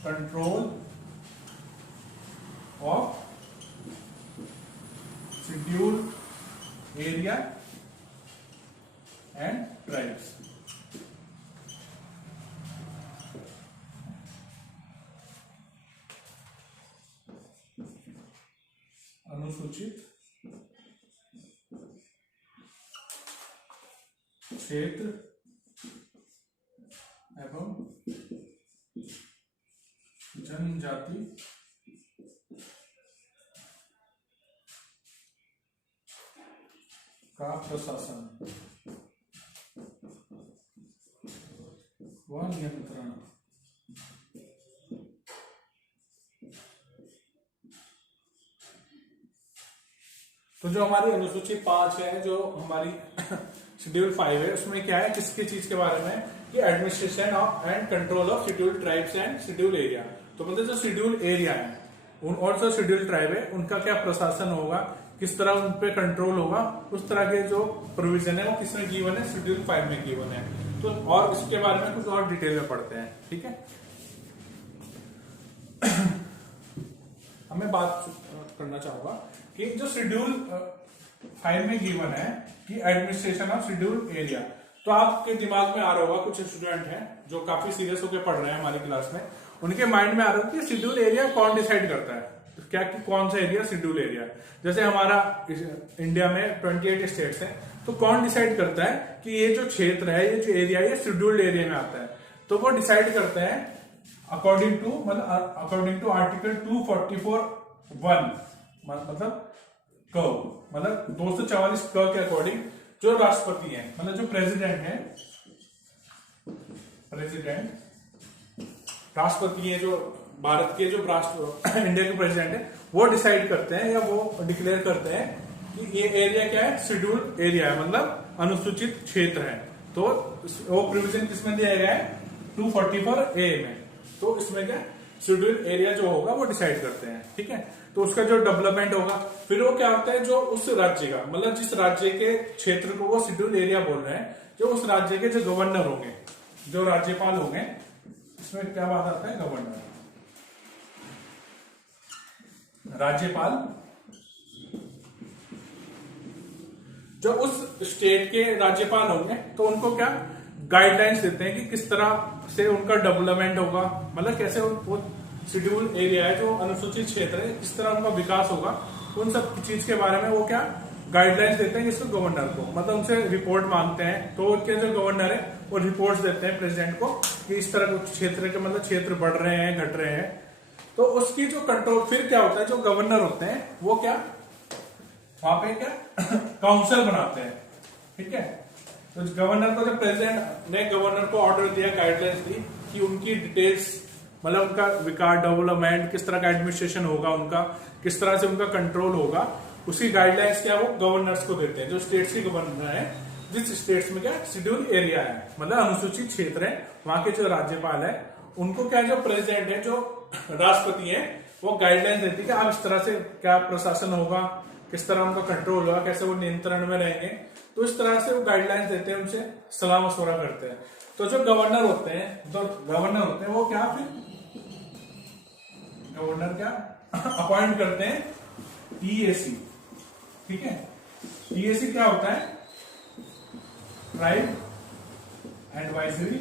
control of schedule area and tribes. अनुसूचित क्षेत्र एवं जनजाति का प्रशासन व नियंत्रण। तो जो हमारी अनुसूची 5 है, जो हमारी शेड्यूल 5 है, उसमें क्या है, किसकी चीज के बारे में कि administration of and control of schedule tribes and schedule area. तो मतलब जो शेड्यूल एरिया है और जो शेड्यूल ट्राइब है उनका क्या प्रशासन होगा, किस तरह उन पे कंट्रोल होगा, उस तरह के जो प्रोविजन है वो किसमें गिवन है, शेड्यूल 5 में गिवन है। तो और इसके बारे में कुछ और डिटेल में पढ़ते हैं, ठीक है। हमें बात करना चाहूंगा कि जो शेड्यूल 5 में गिवन है कि एडमिनिस्ट्रेशन ऑफ शेड्यूल एरिया, तो आपके दिमाग में आ रहा होगा, कुछ स्टूडेंट हैं जो काफी सीरियस होकर पढ़ रहे हैं हमारी क्लास में, उनके माइंड में आ रहा है कि शेड्यूल एरिया कौन डिसाइड करता है, क्या कि कौन सा एरिया शेड्यूल एरिया। जैसे हमारा इंडिया में 28 स्टेट्स हैं, तो कौन डिसाइड करता है कि ये जो क्षेत्र है, ये जो एरिया है, ये शेड्यूल्ड एरिया में आता है। तो वो डिसाइड करते हैं अकॉर्डिंग टू आर्टिकल 244(1) मतलब क, मतलब 244 क के अकॉर्डिंग जो राष्ट्रपति है, मतलब जो प्रेसिडेंट है, राष्ट्रपति है, जो भारत के जो इंडिया के प्रेसिडेंट है, वो डिसाइड करते हैं या वो डिक्लेयर करते हैं कि ये एरिया क्या है, शेड्यूल्ड एरिया है, मतलब अनुसूचित क्षेत्र है। तो वो प्रोविजन किसमें दिया गया है, 244A में। तो इसमें क्या शेड्यूल्ड एरिया जो होगा वो डिसाइड करते हैं, ठीक है। तो उसका जो डेवलपमेंट होगा, फिर वो क्या होता है, जो उस राज्य का, मतलब जिस राज्य के क्षेत्र को वो शेड्यूल्ड एरिया बोल रहे हैं, जो उस राज्य के जो गवर्नर होंगे, जो राज्यपाल होंगे, इसमें क्या बात आता है, गवर्नर, राज्यपाल, जो उस स्टेट के राज्यपाल होंगे, तो उनको क्या गाइडलाइंस देते हैं कि किस तरह से उनका डेवलपमेंट होगा, मतलब कैसे वो शेड्यूल एरिया है, जो अनुसूचित क्षेत्र है, किस तरह उनका विकास होगा, उन सब चीज के बारे में वो क्या गाइडलाइंस देते हैं इसको गवर्नर को, मतलब उनसे रिपोर्ट मांगते हैं। तो उनके जो गवर्नर है वो रिपोर्ट्स देते हैं प्रेसिडेंट को कि इस तरह क्षेत्र के, मतलब क्षेत्र बढ़ रहे हैं, घट रहे हैं। तो उसकी जो कंट्रोल, फिर क्या होता है, जो गवर्नर होते हैं वो क्या वहां पे क्या काउंसिल बनाते हैं, ठीक है। तो गवर्नर को, जब प्रेसिडेंट ने गवर्नर को ऑर्डर दिया, गाइडलाइंस दी कि उनकी डिटेल्स, मतलब उनका विकास, डेवलपमेंट, किस तरह का एडमिनिस्ट्रेशन होगा उनका, किस तरह से उनका कंट्रोल होगा, उसकी गाइडलाइंस क्या वो गवर्नर्स को देते हैं, जो स्टेट्स के गवर्नर है, जिस स्टेट्स में क्या शेड्यूल एरिया है, मतलब अनुसूचित क्षेत्र है, वहां के जो राज्यपाल है उनको क्या, जो प्रेसिडेंट है, जो राष्ट्रपति है, वो गाइडलाइंस देती है कि आप इस तरह से क्या प्रशासन होगा, किस तरह उनका कंट्रोल होगा, कैसे वो नियंत्रण में रहेंगे। तो इस तरह से वो गाइडलाइंस देते हैं, उनसे सलाह मशवरा करते हैं। तो जो गवर्नर होते हैं वो क्या, फिर गवर्नर क्या अपॉइंट करते हैं टीएसी, ठीक है। टीएसी क्या होता है, ट्राइब एडवाइजरी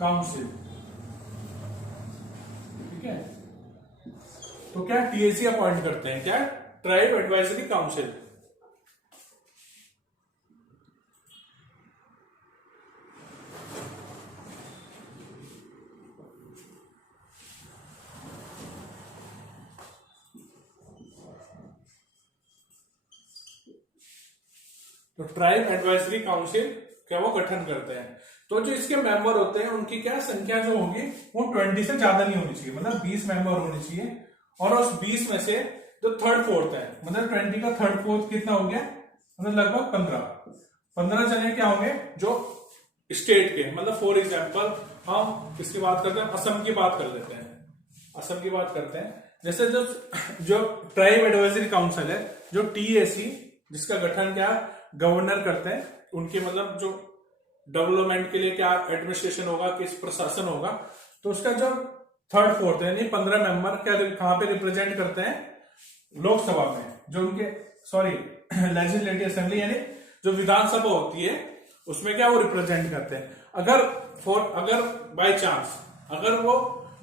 काउंसिल, ठीक है। तो क्या टीएसी अपॉइंट करते हैं, क्या ट्राइब एडवाइजरी काउंसिल। तो ट्राइब एडवाइजरी काउंसिल क्या वो गठन करते हैं। तो जो इसके मेंबर होते हैं उनकी क्या संख्या जो होगी वो 20 से ज्यादा नहीं होनी चाहिए, मतलब 20 मेंबर होने चाहिए। और उस 20 में से जो थर्ड फोर्थ है, मतलब 20 का थर्ड फोर्थ कितना हो गया, मतलब लगभग 15 जने क्या होंगे जो स्टेट के, मतलब फॉर एग्जाम्पल हम किसकी बात करते हैं, असम की बात कर लेते हैं, असम की बात करते हैं। जैसे जो ट्राइब एडवाइजरी काउंसिल है, जो टीएसी, जिसका गठन क्या गवर्नर करते हैं, उनके मतलब जो डेवलपमेंट के लिए क्या एडमिनिस्ट्रेशन होगा, किस प्रशासन होगा, तो उसका जो थर्ड फोर्थ यानी 15 मेंबर क्या कहां पे रिप्रेजेंट करते हैं, लोकसभा में, जो उनके लेजिस्लेटिव असेंबली यानी जो विधानसभा होती है उसमें क्या वो रिप्रेजेंट करते हैं। अगर बाय चांस अगर वो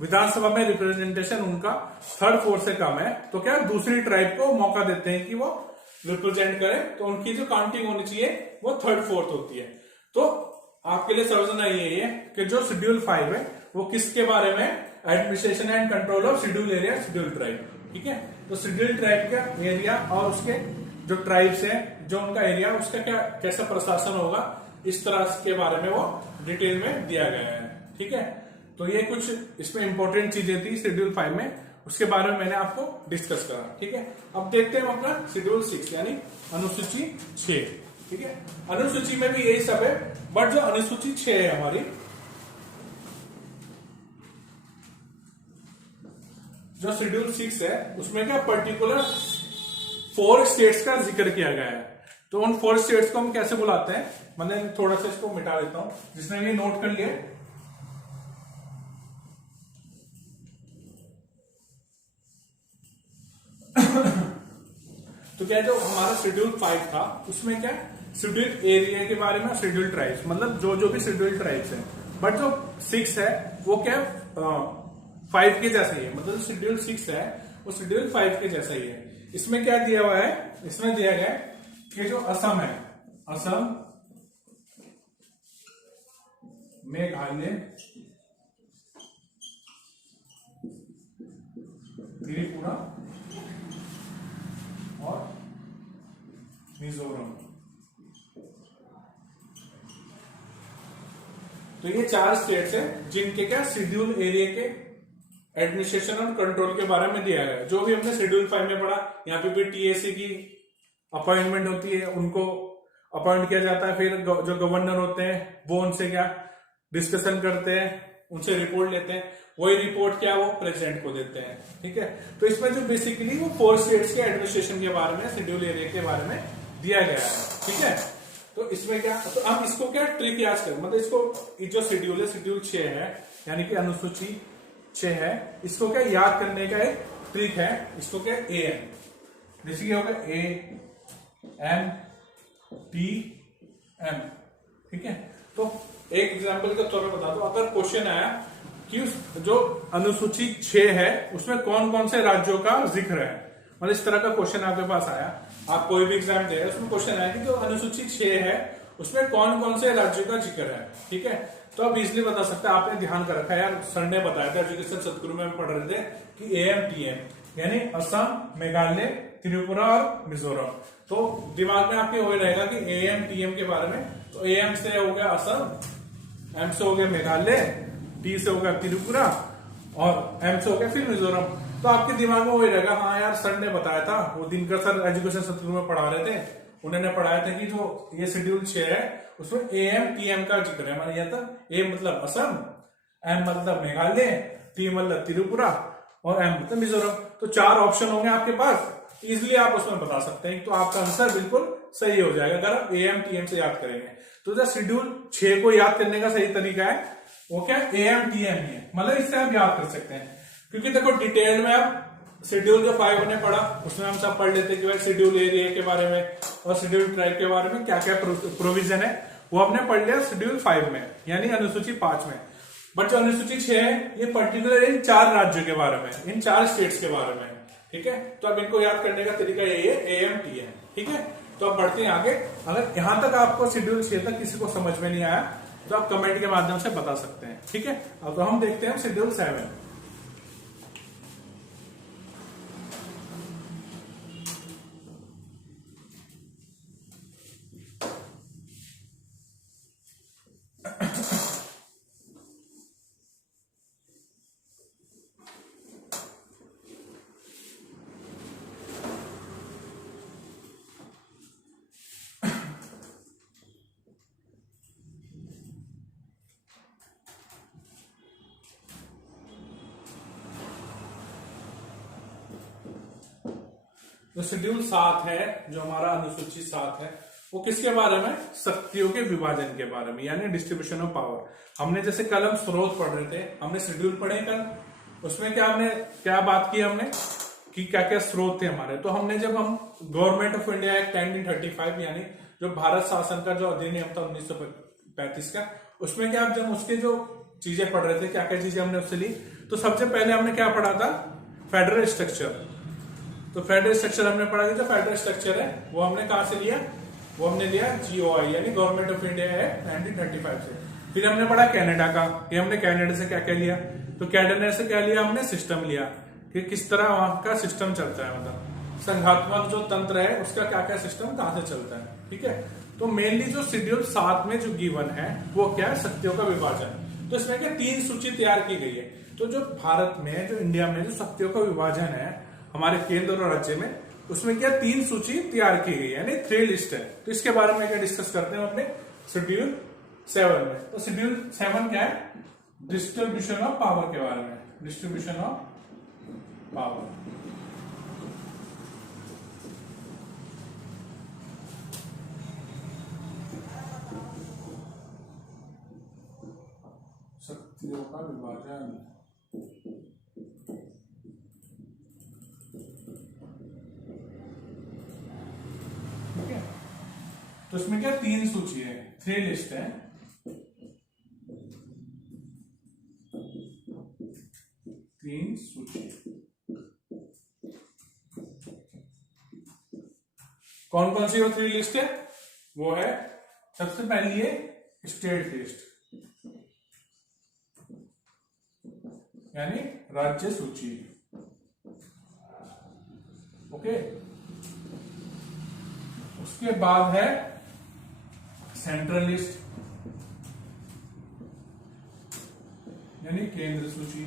विधानसभा में रिप्रेजेंटेशन उनका थर्ड फोर्थ से कम है, तो क्या दूसरी ट्राइब को मौका देते हैं कि वो रिप्रेजेंट करे, तो उनकी जो काउंटिंग होनी चाहिए वो थर्ड फोर्थ होती है। तो आपके लिए समझना ये है कि जो शेड्यूल 5 है वो किसके बारे में, administration and control of schedule area, schedule tribe, ठीक है। तो शेड्यूल ट्राइब का एरिया और उसके जो ट्राइब्स है, जो उनका एरिया, उसका क्या कैसा प्रशासन होगा, इस तरह के बारे में वो डिटेल में दिया गया है, ठीक है। तो ये कुछ इसमें इंपॉर्टेंट चीजें थी शेड्यूल 5 में, उसके बारे में मैंने आपको डिस्कस करा, ठीक है। अब देखते हैं अपना शेड्यूल 6 यानी अनुसूची 6, ठीक है। अनुसूची में भी यही सब है, बट जो अनुसूची 6 है हमारी, जो शेड्यूल 6 है उसमें क्या पर्टिकुलर 4 स्टेट्स का जिक्र किया गया है। तो उन 4 स्टेट्स को हम कैसे बुलाते हैं, मतलब थोड़ा सा इसको मिटा देता हूं, जिसने भी नोट कर लिया। तो क्या जो हमारा शेड्यूल 5 था उसमें क्या शेड्यूल एरिया के बारे में, शेड्यूल ट्राइब्स, मतलब जो जो भी शेड्यूल ट्राइब्स है। बट जो 6 है वो क्या 5 के जैसा ही है, मतलब शेड्यूल 6 है वो शेड्यूल 5 के जैसा ही है। इसमें क्या दिया हुआ है, इसमें दिया गया है कि जो असम है, असम, मेघालय, त्रिपुरा और मिजोरम, तो ये 4 स्टेट्स हैं जिनके क्या शेड्यूल एरिया के एडमिनिस्ट्रेशन और कंट्रोल के बारे में दिया गया है। जो भी हमने शेड्यूल 5 में पढ़ा, यहाँ पे भी टीएसी की अपॉइंटमेंट होती है, उनको अपॉइंट किया जाता है, फिर जो गवर्नर होते हैं वो उनसे क्या डिस्कशन करते हैं, उनसे रिपोर्ट लेते हैं, वही रिपोर्ट क्या वो प्रेसिडेंट को देते हैं। ठीक है, तो इसमें जो बेसिकली वो 4 स्टेट्स के एडमिनिस्ट्रेशन के बारे में, शेड्यूल एरिया के बारे में दिया गया है। ठीक है, तो इसमें क्या, तो हम इसको क्या ट्रिक याद करें, मतलब इसको जो शेड्यूल है, शेड्यूल 6 है यानी कि अनुसूची 6 है, इसको क्या याद करने का एक ट्रिक है, इसको क्या AM, जैसे कि होगा AMTM। ठीक है, तो एक एग्जांपल के तौर पर बता दो, अगर क्वेश्चन आया कि उस जो अनुसूची 6 है उसमें कौन कौन से राज्यों का जिक्र है, मतलब इस तरह का क्वेश्चन आपके पास आया, आप कोई भी एग्जाम दे रहे हैं उसमें क्वेश्चन आया कि जो अनुसूची 6 है उसमें कौन कौन से राज्यों का जिक्र है। ठीक है, तो आप इजिली बता सकते हैं, आपने ध्यान कर रखा है यार, सर ने बताया था एजुकेशन सदगुरु में हम पढ़ रहे थे कि AMTM यानी असम, मेघालय, त्रिपुरा और मिजोरम। तो दिमाग में आपके हो रहेगा कि AMTM के बारे में, तो AM से हो गया असम, M से हो गया मेघालय, T से हो गया त्रिपुरा और M से हो गया फिर मिजोरम। तो आपके दिमाग में वही रहेगा, हाँ यार सर ने बताया था, वो दिनकर सर एजुकेशन सदगुरु में पढ़ा रहे थे, उन्होंने पढ़ाया था कि जो ये शेड्यूल 6 है उसमें AMTM का जिक्र है, माना जाता A मतलब असम, M मतलब मेघालय, T मतलब त्रिपुरा और M मतलब मिजोरम। तो 4 ऑप्शन होंगे आपके पास, इजिली आप उसमें बता सकते हैं, तो आपका आंसर बिल्कुल सही हो जाएगा अगर आप AMTM से याद करेंगे। तो जो शेड्यूल 6 को याद करने का सही तरीका है वो क्या AMTM ही है, मतलब इससे आप याद कर सकते हैं। क्योंकि देखो डिटेल में आप शेड्यूल जो 5 ने पढ़ा उसमें हम सब पढ़ लेते कि भाई शेड्यूल एरिया के बारे में और शेड्यूल ट्राइब के बारे में क्या क्या प्रोविजन है, वो हमने पढ़ लिया शेड्यूल 5 में यानी अनुसूची 5 में। बट जो अनुसूची 6 है ये पर्टिकुलर इन 4 राज्यों के बारे में, इन 4 स्टेट्स के बारे में। ठीक है, तो अब इनको याद करने का तरीका यही है AMTM। ठीक है, तो अब बढ़ते हैं आगे। अगर यहां तक आपको शेड्यूल 6 तक किसी को समझ में नहीं आया तो आप कमेंट के माध्यम से बता सकते हैं। ठीक है, अब तो हम देखते हैं शेड्यूल 7। जो शेड्यूल 7 है, जो हमारा अनुसूची 7 है, वो किसके बारे में, शक्तियों के विभाजन के बारे में यानी डिस्ट्रीब्यूशन ऑफ पावर। हमने जैसे कल हम स्रोत पढ़ रहे थे, हमने शेड्यूल पढ़े कल, उसमें क्या बात की हमने कि क्या क्या स्रोत थे हमारे। तो हमने जब हम गवर्नमेंट ऑफ इंडिया एक्ट 1935 यानी जो भारत शासन का जो अधिनियम था 1935 का, उसमें क्या जब उसके जो चीजें पढ़ रहे थे, क्या क्या चीजें हमने उससे ली, तो सबसे पहले हमने क्या पढ़ा था, फेडरल स्ट्रक्चर। तो फेडरल स्ट्रक्चर हमने पढ़ा, जो फेडरल स्ट्रक्चर है वो हमने कहां से लिया, वो हमने लिया GOI यानी गवर्नमेंट ऑफ इंडिया है 1935 से। फिर हमने पढ़ा कनाडा का, ये हमने कनाडा से क्या क्या लिया, तो कनाडा से क्या लिया हमने, सिस्टम लिया कि किस तरह वहां का सिस्टम चलता है, मतलब संघात्मक जो तंत्र है उसका क्या क्या सिस्टम कहां से चलता है। ठीक है, तो मेनली जो शेड्यूल 7 में जो गिवन है वो क्या है, शक्तियों का विभाजन। तो इसमें क्या 3 सूची तैयार की गई है। तो जो भारत में, जो इंडिया में जो शक्तियों का विभाजन है हमारे केंद्र और राज्य में, उसमें क्या 3 सूची तैयार की गई है यानी 3 लिस्ट है। तो इसके बारे में क्या डिस्कस करते हैं अपने शेड्यूल 7 में। तो शेड्यूल 7 क्या है, डिस्ट्रीब्यूशन ऑफ पावर के बारे में, डिस्ट्रीब्यूशन ऑफ पावर। शक्तियों का विभाजन। ठीक है, तो इसमें क्या 3 सूची है, 3 लिस्ट है। सूची कौन कौन सी वो 3 लिस्ट है? वो है सबसे पहली है स्टेट लिस्ट, यानी राज्य सूची। ओके, उसके बाद है सेंट्रल लिस्ट, यानी केंद्र सूची।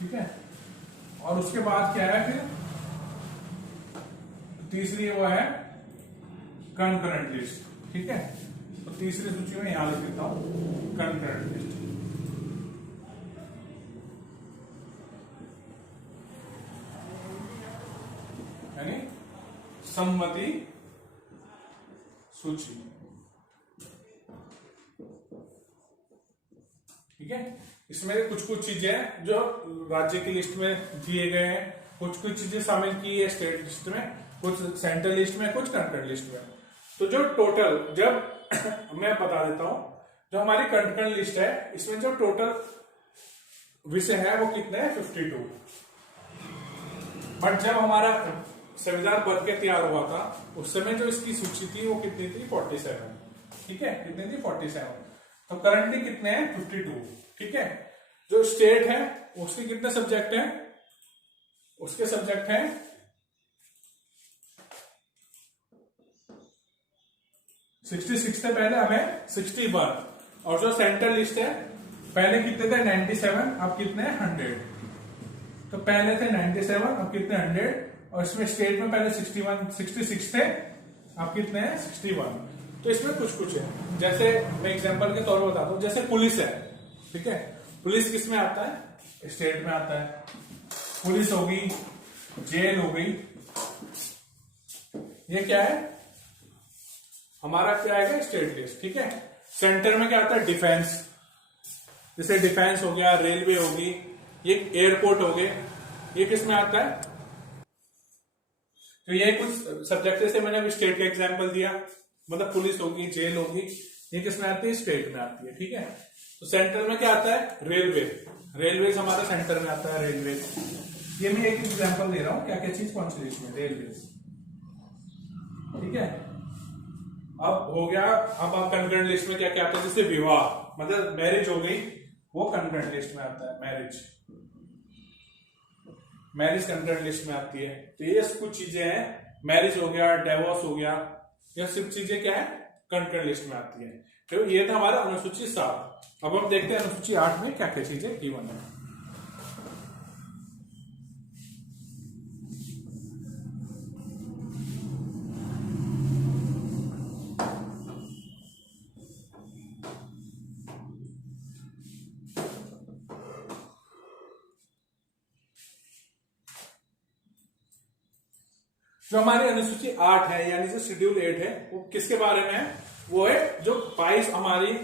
ठीक है, और उसके बाद क्या है फिर तीसरी, वो है कंकरेंट लिस्ट। ठीक है, तो तीसरी सूची में यहां लिख देता हूं कंकरेंट लिस्ट। यानी सम्मति सूची। ठीक है, इसमें कुछ कुछ चीजें जो राज्य की लिस्ट में दिए गए हैं, कुछ कुछ चीजें शामिल की है स्टेट लिस्ट में, कुछ सेंट्रल लिस्ट में, कुछ कंकरेंट लिस्ट में। तो जो टोटल, जब मैं बता देता हूं, जो हमारी कंकरेंट लिस्ट है इसमें जो टोटल विषय है वो कितने हैं? 52। बट जब हमारा संविधान बन के तैयार हुआ था उस समय जो इसकी सूची थी वो कितनी थी? 47। ठीक है, कितनी थी? 47। तो करंटली कितने हैं? 52। ठीक है, जो स्टेट है उसके कितने सब्जेक्ट हैं? उसके सब्जेक्ट हैं 66 थे पहले, हमें 61। और जो सेंट्रल लिस्ट है पहले कितने थे? 97, अब कितने हैं? 100। तो पहले थे 97, अब कितने? 100। और इसमें स्टेट में पहले 66 थे, अब कितने हैं? 61। तो इसमें कुछ कुछ है, जैसे मैं एग्जांपल के तौर पर बताता हूं, जैसे पुलिस है। ठीक है, पुलिस किस में आता है? स्टेट में आता है। पुलिस होगी, जेल हो गई, ये क्या है? हमारा क्या आएगा? State list. ठीक है, सेंटर में क्या आता है? डिफेंस। जैसे डिफेंस हो गया, रेलवे होगी, ये एयरपोर्ट हो गए, ये किस में आता है? तो ये कुछ सब्जेक्ट से मैंने अभी स्टेट का एग्जांपल दिया, मतलब पुलिस होगी, जेल होगी, ये किस में आती है? स्टेट में आती है। ठीक है, तो सेंटर में क्या आता है? रेलवे। रेलवे हमारा सेंटर में आता है, रेलवे। ये मैं एक एग्जांपल दे रहा हूं, क्या क्या चीज कौन सी लिस्ट में? रेलवे। ठीक है, अब हो गया। अब आप कंकरेंट लिस्ट में क्या क्या आता है? जैसे विवाह, मतलब मैरिज हो गई, वो कंकरेंट लिस्ट में आता है। मैरिज, मैरिज कंकरेंट लिस्ट में आती है। तो ये कुछ चीजें हैं, मैरिज हो गया, डिवोर्स हो गया, ये सब चीजें क्या है? कंकरेंट लिस्ट में आती है। तो ये था हमारा अनुसूची 7। अब हम देखते हैं अनुसूची 8 में क्या क्या चीजें गिवन है। जो हमारी अनुसूची 8 है, यानी जो शेड्यूल 8 है, वो किसके बारे में है? वो है जो 22 हमारी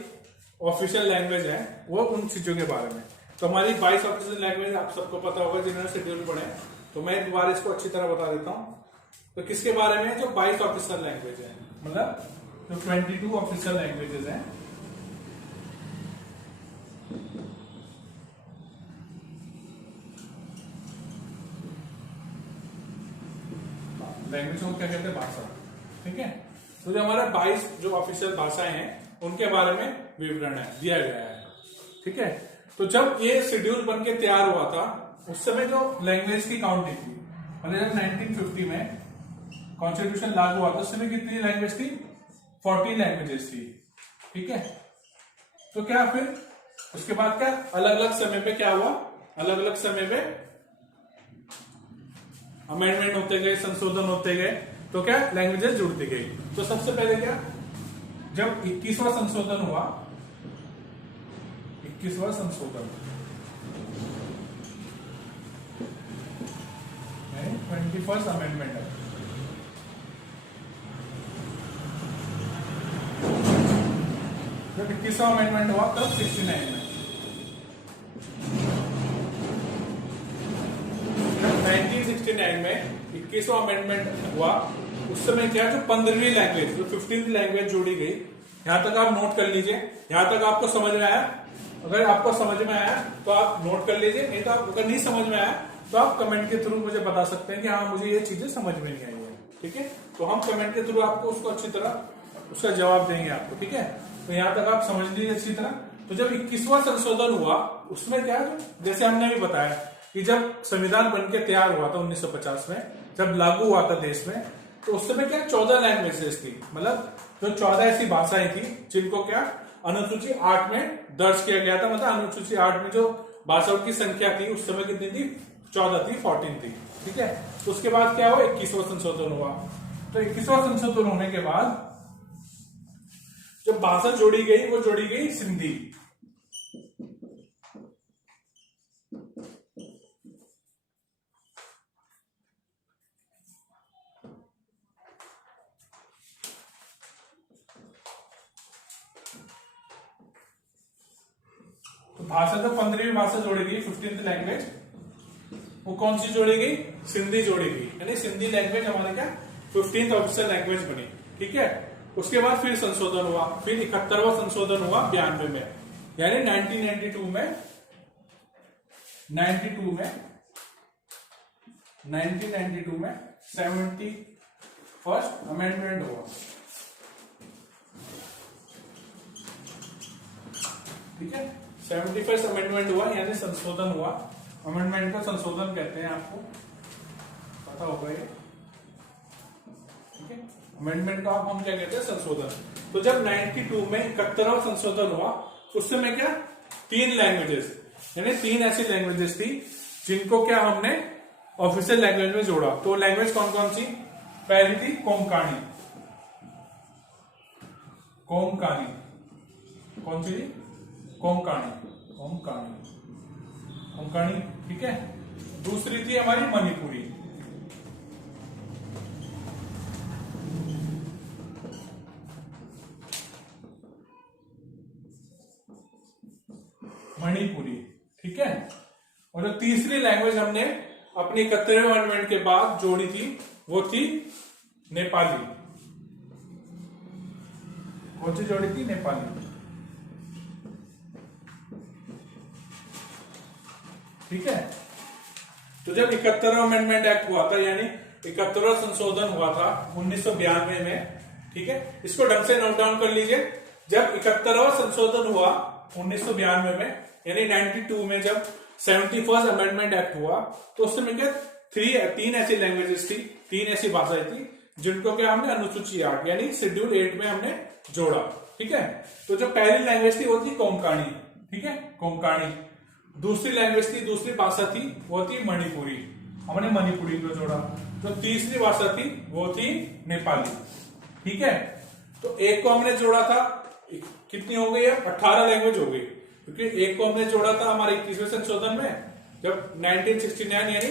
ऑफिशियल लैंग्वेज है, वो उन चीजों के बारे में। तो हमारी 22 ऑफिशियल लैंग्वेज आप सबको पता होगा जिन्होंने शेड्यूल पढ़े, तो मैं दोबारा इसको अच्छी तरह बता देता हूँ। तो किसके बारे में है? जो 22 ऑफिशियल लैंग्वेज है, मतलब जो 22 ऑफिशियल लैंग्वेजेस हैं, लैंग्वेज को क्या कहते हैं? भाषा। ठीक है, तो जो हमारा 22 जो ऑफिशियल भाषाएं हैं उनके बारे में विवरण है दिया गया है। ठीक है, तो जब ये शेड्यूल बन के तैयार हुआ था उस समय जो लैंग्वेज की काउंटिंग थी, मतलब जब 1950 में कॉन्स्टिट्यूशन लागू हुआ था उस समय कितनी लैंग्वेज थी? 40 लैंग्वेजेस थी। ठीक है, तो क्या फिर उसके बाद क्या अलग अलग समय पे क्या हुआ? अलग अलग समय पे अमेंडमेंट होते गए, संशोधन होते गए, तो क्या लैंग्वेजेस जुड़ती गई। तो सबसे पहले क्या जब 21वां संशोधन हुआ, 21वां संशोधन 21st अमेंडमेंट है, जब 21वां अमेंडमेंट हुआ तब 69 में, जब 1969 में 21वां अमेंडमेंट हुआ उस समय क्या, जो 15वीं लैंग्वेज, जो 15th लैंग्वेज जोड़ी गई। यहां तक आप नोट कर लीजिए, यहां तक आपको समझ में आया? अगर आपको समझ में आया तो आप नोट कर लीजिए, नहीं तो आप अगर नहीं समझ में आया तो आप कमेंट के थ्रू मुझे बता सकते हैं कि हाँ मुझे ये चीजें समझ में नहीं आई है। ठीक है, तो हम कमेंट के थ्रू आपको उसको अच्छी तरह उसका जवाब देंगे आपको। ठीक है, तो यहां तक आप समझ लीजिए अच्छी तरह। तो जब 21वां संशोधन हुआ उसमें क्या, जैसे हमने भी बताया कि जब संविधान बनके तैयार हुआ था 1950 में, जब लागू हुआ था देश में, तो उस समय क्या 14 लैंग्वेजेस थी, मतलब जो 14 ऐसी भाषाएं थी जिनको क्या अनुसूची 8 में दर्ज किया गया था। मतलब अनुसूची 8 में जो भाषाओं की संख्या थी उस समय कितनी थी, 14 थी, 14 थी। ठीक है, तो उसके बाद क्या हुआ, 21वां संशोधन हुआ। तो 21वां संशोधन होने के बाद जो भाषा जोड़ी गई वो जोड़ी गई सिंधी। तो भाषा तो 15वीं भाषा जोड़ी गई, 15th लैंग्वेज, वो कौन सी जोड़ी गई, सिंधी जोड़ी गई। यानी सिंधी लैंग्वेज हमारे क्या 15th ऑफिशियल लैंग्वेज बनी। ठीक है, उसके बाद फिर संशोधन हुआ, फिर 71वां संशोधन हुआ 92 में, यानी 1992 में 71st अमेंडमेंट हुआ। ठीक है, 71st अमेंडमेंट हुआ यानी संशोधन हुआ। अमेंडमेंट को संशोधन कहते हैं, आपको पता होगा ये। ठीक है, अमेंडमेंट को आप हम क्या कहते हैं, संशोधन। तो जब 92 में 71वां संशोधन हुआ उस समय क्या 3 लैंग्वेजेस, यानी 3 ऐसी लैंग्वेजेस थी जिनको क्या हमने ऑफिशियल लैंग्वेज में जोड़ा। तो लैंग्वेज कौन कौन सी, पहली थी कोंकणी, कोंकणी, कौन सी थी, कोंकणी, कोंकणी, कोंकणी। ठीक है, दूसरी थी हमारी मणिपुरी, मणिपुरी। ठीक है, और जो तीसरी लैंग्वेज हमने अपनी 71वें अमेंडमेंट के बाद जोड़ी थी वो थी नेपाली। कौन सी जोड़ी थी, नेपाली। ठीक है, तो जब 71वां अमेंडमेंट एक्ट हुआ था, यानी 71वां संशोधन हुआ था 1992 में। ठीक है, इसको ढंग से नोट डाउन कर लीजिए। जब 71वां संशोधन हुआ 1992 में, यानी 92 में जब 71st अमेंडमेंट एक्ट हुआ, तो उस समय क्या 3 ऐसी लैंग्वेजेस थी, 3 ऐसी भाषाएं थी जिनको क्या हमने अनुसूची 8 यानी शेड्यूल 8 में हमने जोड़ा। ठीक है, तो जो पहली लैंग्वेज थी वो थी कोंकणी। ठीक है, कोंकणी। दूसरी लैंग्वेज थी, दूसरी भाषा थी वो थी मणिपुरी, हमने मणिपुरी को जोड़ा। जो तीसरी भाषा थी वो थी नेपाली। ठीक है, तो एक को हमने जोड़ा था, कितनी हो गई, 18 लैंग्वेज हो गई, क्योंकि एक को हमने जोड़ा था हमारे 21वें संशोधन में जब 1969 यानी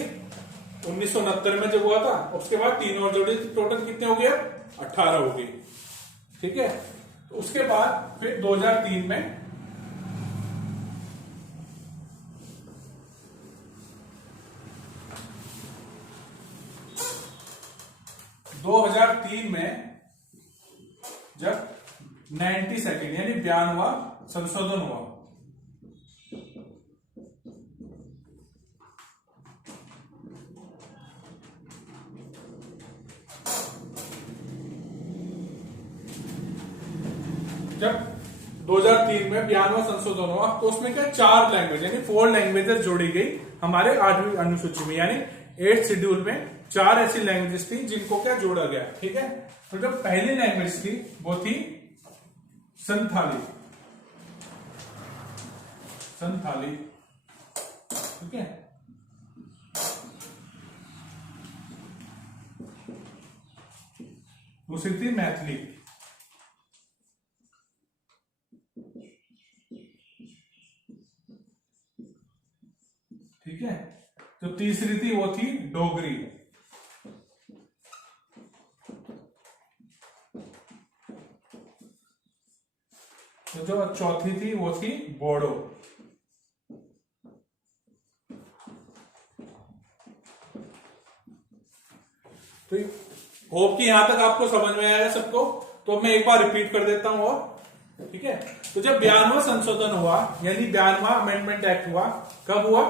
1969 में जब हुआ था, उसके बाद 3 और जोड़ी, टोटल कितने हो गए, 18 हो गई। ठीक है, तो उसके बाद फिर 2003 में 2003 में जब 92nd यानी 92वां संशोधन हुआ, जब 2003 में 92वां संशोधन हुआ तो उसमें क्या 4 लैंग्वेज यानी 4 लैंग्वेजेस जोड़ी गई हमारे 8वीं अनुसूची में, यानी 8th शेड्यूल में 4 ऐसी लैंग्वेजेस थी जिनको क्या जोड़ा गया। ठीक है, तो जो पहली लैंग्वेज थी वो थी संथाली, संथाली। ठीक है, दूसरी थी मैथिली, ठीक है। तो तीसरी थी वो थी डोगरी, तो जो चौथी थी वो थी बोडो। तो होप कि यहां तक आपको समझ में आएगा सबको। तो मैं एक बार रिपीट कर देता हूं और ठीक है। तो जब 92वां संशोधन हुआ यानी 92वां अमेंडमेंट एक्ट हुआ, कब हुआ?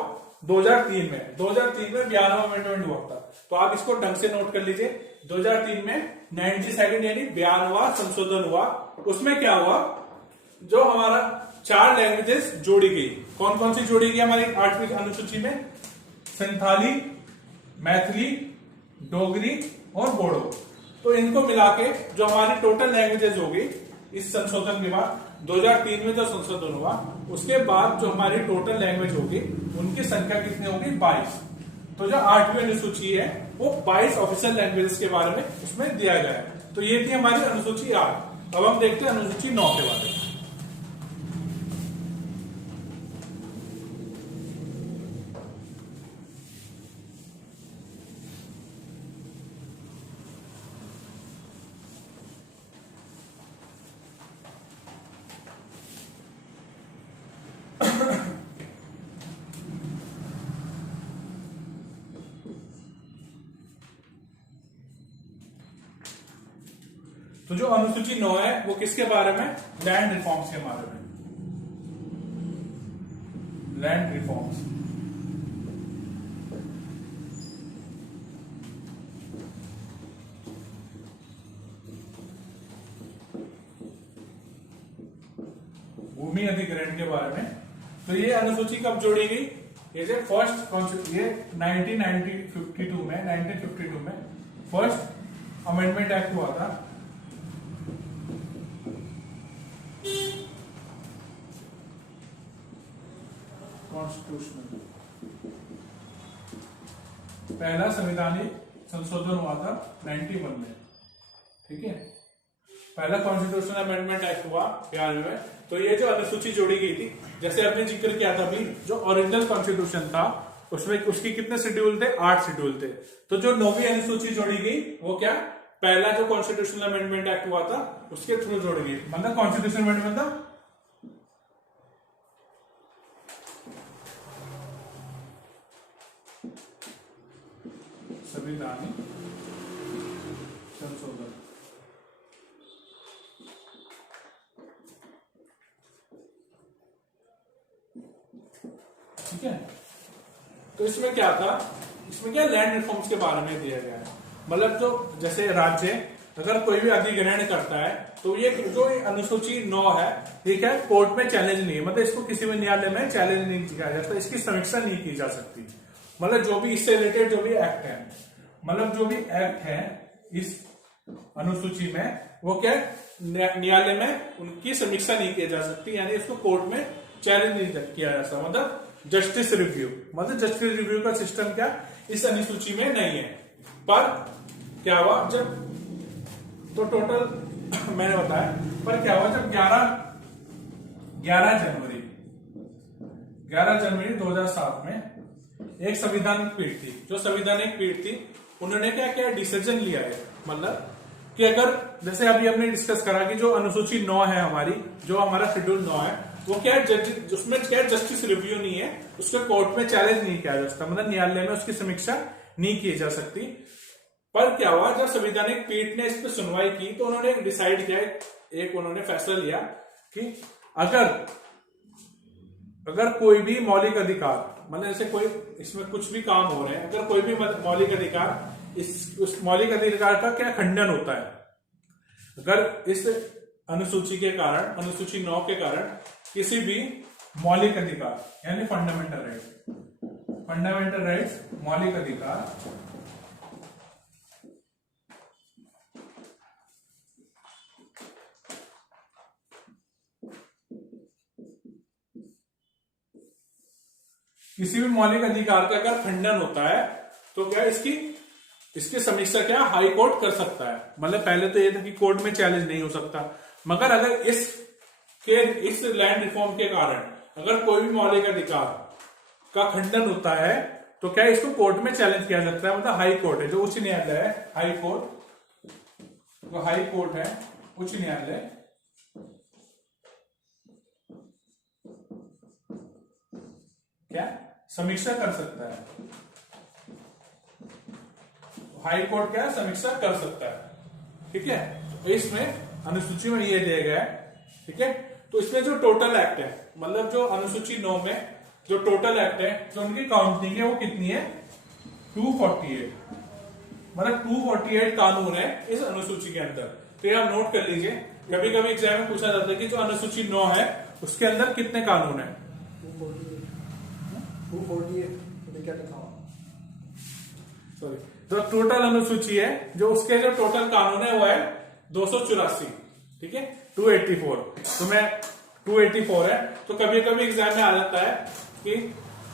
2003 में। 2003 में 92वां अमेंडमेंट हुआ था। तो आप इसको ढंग से नोट कर लीजिए। 2003 में 92nd यानी 92वां संशोधन हुआ। उसमें क्या हुआ, जो हमारा 4 लैंग्वेजेस जोड़ी गई। कौन कौन सी जोड़ी गई हमारी 8वीं अनुसूची में? संथाली, मैथिली, डोगरी और बोडो। तो इनको मिला के जो हमारी टोटल लैंग्वेजेस होगी इस संशोधन के बाद, 2003 में जो संशोधन हुआ उसके बाद जो हमारी टोटल लैंग्वेज होगी उनकी संख्या कितनी होगी? 22। तो जो 8वीं अनुसूची है वो 22 ऑफिशियल लैंग्वेजेस के बारे में उसमें दिया गया है। तो ये थी हमारी अनुसूची 8। अब हम देखते हैं अनुसूची 9 के बारे में। तो जो अनुसूची 9 है वो किसके बारे में? लैंड रिफॉर्म्स के बारे में। Land reforms. भूमि अधिग्रहण के बारे में। तो ये अनुसूची कब जोड़ी गई? ये जो फर्स्ट ये 1952 में फर्स्ट अमेंडमेंट एक्ट हुआ था। कॉन्स्टिट्यूशनल पहला संवैधानिक संशोधन हुआ था 91 में, ठीक है। पहला कॉन्स्टिट्यूशनल अमेंडमेंट एक्ट हुआ 92 में। तो ये जो अनुसूची जोड़ी गई थी, जैसे आपने जिक्र किया था अभी, जो ओरिजिनल कॉन्स्टिट्यूशन था उसमें उसकी कितने शेड्यूल थे? 8 शेड्यूल थे। तो जो 9वीं अनुसूची जोड़ी गई वो क्या? पहला जो कॉन्स्टिट्यूशनल अमेंडमेंट एक्ट हुआ था उसके थ्रू जोड़ी गई। मतलब कॉन्स्टिट्यूशनल अमेंडमेंट था संवैधानिक संशोधन। ठीक है। तो इसमें क्या था? इसमें क्या लैंड रिफॉर्म्स के बारे में दिया गया है। मतलब जो जैसे राज्य अगर कोई भी अधिग्रहण करता है तो ये जो अनुसूची 9 है, ठीक है, कोर्ट में चैलेंज नहीं है। मतलब इसको किसी भी न्यायालय में चैलेंज नहीं किया जा सकता, इसकी समीक्षा नहीं की जा सकती। मतलब जो भी इससे रिलेटेड जो भी एक्ट है, मतलब जो भी एक्ट है इस अनुसूची में, वो क्या न्यायालय में उनकी समीक्षा नहीं की जा सकती, यानी इसको कोर्ट में चैलेंज नहीं किया जा सकता। मतलब जस्टिस रिव्यू, मतलब जस्टिस रिव्यू का सिस्टम क्या इस अनुसूची में नहीं है। पर क्या हुआ जब, तो टोटल मैंने बताया, पर क्या हुआ जब 11 जनवरी 2007 में एक संवैधानिक पीठ थी, जो संवैधानिक पीठ थी उन्होंने क्या किया? डिसीजन लिया है। मतलब कि अगर जैसे अभी हमने डिस्कस करा कि जो अनुसूची 9 है हमारी, जो हमारा शेड्यूल 9 है, वो क्या है उसमें क्या जस्टिस रिव्यू नहीं है, उसको कोर्ट में चैलेंज नहीं किया जा सकता, मतलब न्यायालय में उसकी समीक्षा नहीं की जा सकती। पर क्या हुआ जब संवैधानिक पीठ ने इस पर सुनवाई की तो उन्होंने एक डिसाइड किया, एक उन्होंने फैसला लिया कि अगर कोई भी मौलिक अधिकार, मतलब जैसे कोई इसमें कुछ भी काम हो रहे हैं, अगर कोई भी मौलिक अधिकार उस मौलिक अधिकार का क्या खंडन होता है, अगर इस अनुसूची के कारण, अनुसूची 9 के कारण किसी भी मौलिक अधिकार यानी फंडामेंटल राइट्स मौलिक अधिकार किसी भी मौलिक अधिकार का अगर खंडन होता है तो क्या इसकी समीक्षा क्या हाई कोर्ट कर सकता है। मतलब पहले तो ये था कि कोर्ट में चैलेंज नहीं हो सकता, मगर अगर इस लैंड रिफॉर्म के कारण अगर कोई भी मौलिक अधिकार का खंडन होता है तो क्या इसको कोर्ट में चैलेंज किया जाता है, मतलब हाई कोर्ट है जो उच्च न्यायालय है, हाई कोर्ट, जो हाई कोर्ट है उच्च न्यायालय क्या समीक्षा कर सकता है, हाई कोर्ट क्या समीक्षा कर सकता है। ठीक है, तो इसमें अनुसूची में ये दिया गया है। ठीक है, तो इसमें जो टोटल एक्ट है, मतलब जो अनुसूची 9 में जो टोटल एक्ट है, जो उनकी काउंटिंग है वो कितनी है 248, मतलब 248 कानून है इस अनुसूची के अंदर। तो ये आप नोट कर लीजिए, कभी कभी एग्जाम में पूछा जाता है कि जो अनुसूची 9 है उसके अंदर कितने कानून है। 248 क्या लिखा हुआ, सॉरी, जो टोटल अनुसूची है जो उसके जो टोटल कानून है वो है 284। ठीक है, 284, तो मैं 284 है, तो कभी कभी एग्जाम में आ जाता है कि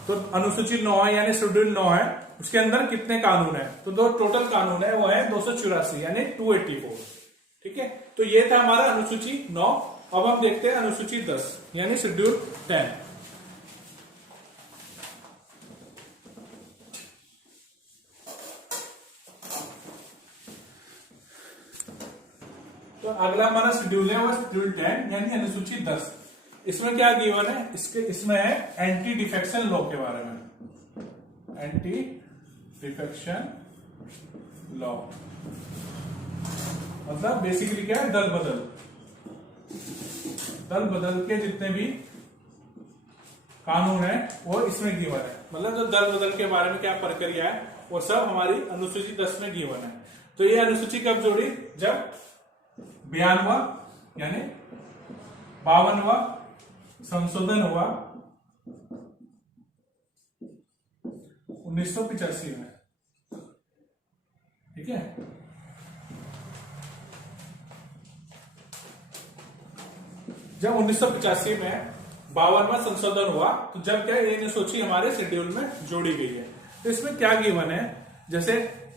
तो अनुसूची 9 है यानी शेड्यूल 9 है, उसके अंदर कितने कानून है, तो जो टोटल कानून है वो है 284 यानी 284। ठीक है, तो ये था हमारा अनुसूची 9। अब हम देखते हैं अनुसूची 10 यानी शेड्यूल 10। तो अगला हमारा शेड्यूल है वो शेड्यूल 10 यानी अनुसूची 10। इसमें क्या गिवन है, इसमें है एंटी डिफेक्शन लॉ के बारे में, एंटी डिफेक्शन लॉ, मतलब बेसिकली क्या है दल बदल के जितने भी कानून है वो इसमें गिवन है, मतलब जो दल बदल के बारे में क्या प्रक्रिया है वो सब हमारी अनुसूची 10 में गिवन है। तो ये अनुसूची कब जोड़ी, जब 92वां यानी 52वां संशोधन हुआ 1985 में। ठीक है, जब 1985 में 52वां संशोधन हुआ तो जब क्या ये अनुसूची हमारे शेड्यूल में जोड़ी गई है। तो इसमें क्या गिवन है, जैसे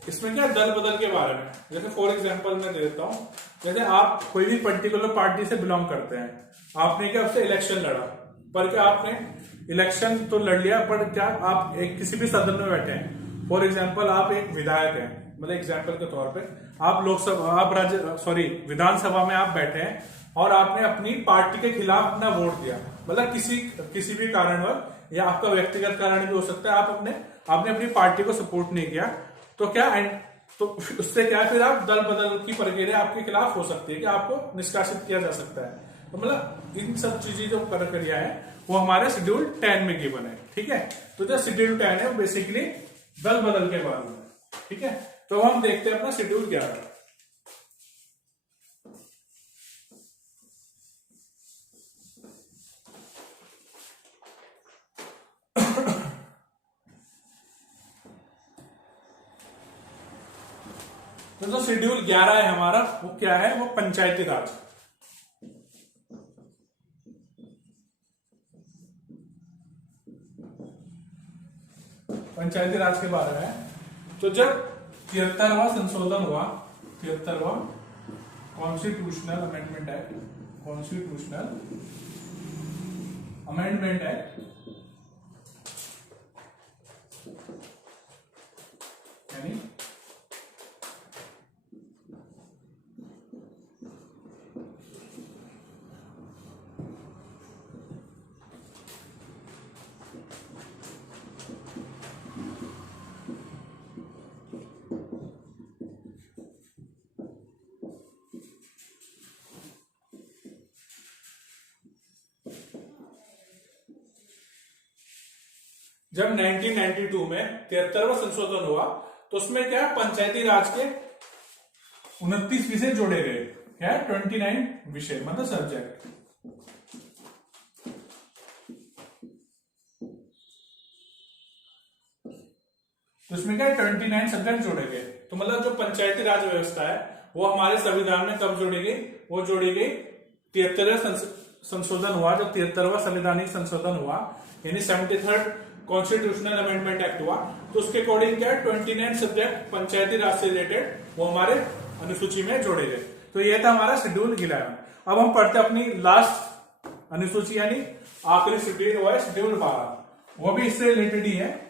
इसमें क्या दल बदल के बारे में, जैसे फॉर एग्जांपल मैं दे देता हूं, जैसे आप कोई भी पर्टिकुलर पार्टी से बिलोंग करते हैं, आपने क्या उससे इलेक्शन लड़ा, पर क्या आपने इलेक्शन तो लड़ लिया पर क्या आप एक किसी भी सदन में बैठे हैं, फॉर एग्जांपल आप एक विधायक हैं, मतलब एग्जांपल के तौर पे आप विधानसभा में आप बैठे हैं और आपने अपनी पार्टी के खिलाफ अपना वोट दिया, मतलब किसी भी कारणवश, या आपका व्यक्तिगत कारण भी हो सकता है, आपने अपनी पार्टी को सपोर्ट नहीं किया, तो क्या तो उससे क्या फिर आप दल बदल की प्रक्रिया आपके खिलाफ हो सकती है कि आपको निष्कासित किया जा सकता है। तो मतलब इन सब चीजें जो प्रक्रिया है वो हमारे शेड्यूल 10 में गिवन है। ठीक है, तो जो शेड्यूल 10 है वो बेसिकली दल बदल के बारे में। ठीक है, तो हम देखते हैं अपना शेड्यूल 11। तो जो शेड्यूल 11 है हमारा वो क्या है, वो पंचायती राज। पंचायती राज के बारे में, तो जब 73वां संशोधन हुआ, 73वां कॉन्स्टिट्यूशनल अमेंडमेंट एक्ट यानी जब 1992 में 73वां संशोधन हुआ तो उसमें क्या पंचायती राज के 29 विषय जोड़े गए, क्या 29 विषय मतलब सब्जेक्ट। तो इसमें क्या 29 सब्जेक्ट जोड़े गए। तो मतलब जो पंचायती राज व्यवस्था है वो हमारे संविधान में कब जोड़ी गई, वो जोड़ी गई 73वें संशोधन हुआ, जब 73वां संवैधानिक संशोधन हुआ यानी 73rd कॉन्स्टिट्यूशनल अमेंडमेंट एक्ट हुआ, तो उसके अकॉर्डिंग क्या 29 सब्जेक्ट पंचायती राज से रिलेटेड वो हमारे अनुसूची में जोड़े गए। तो ये था हमारा शेड्यूल 11। अब हम पढ़ते अपनी लास्ट अनुसूची यानी आखिरी शेड्यूल हुआ है शेड्यूल 12। वो भी इससे रिलेटेड ही है।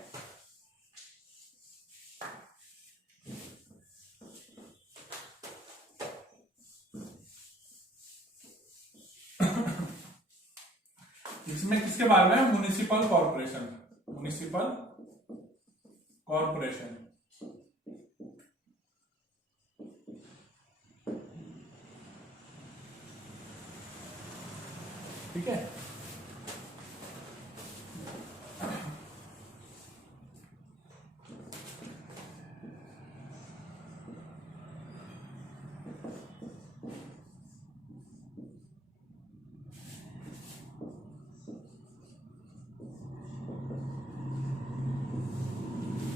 इसमें किसके बारे में? Municipal corporation. म्युनिसिपल कॉर्पोरेशन, ठीक है।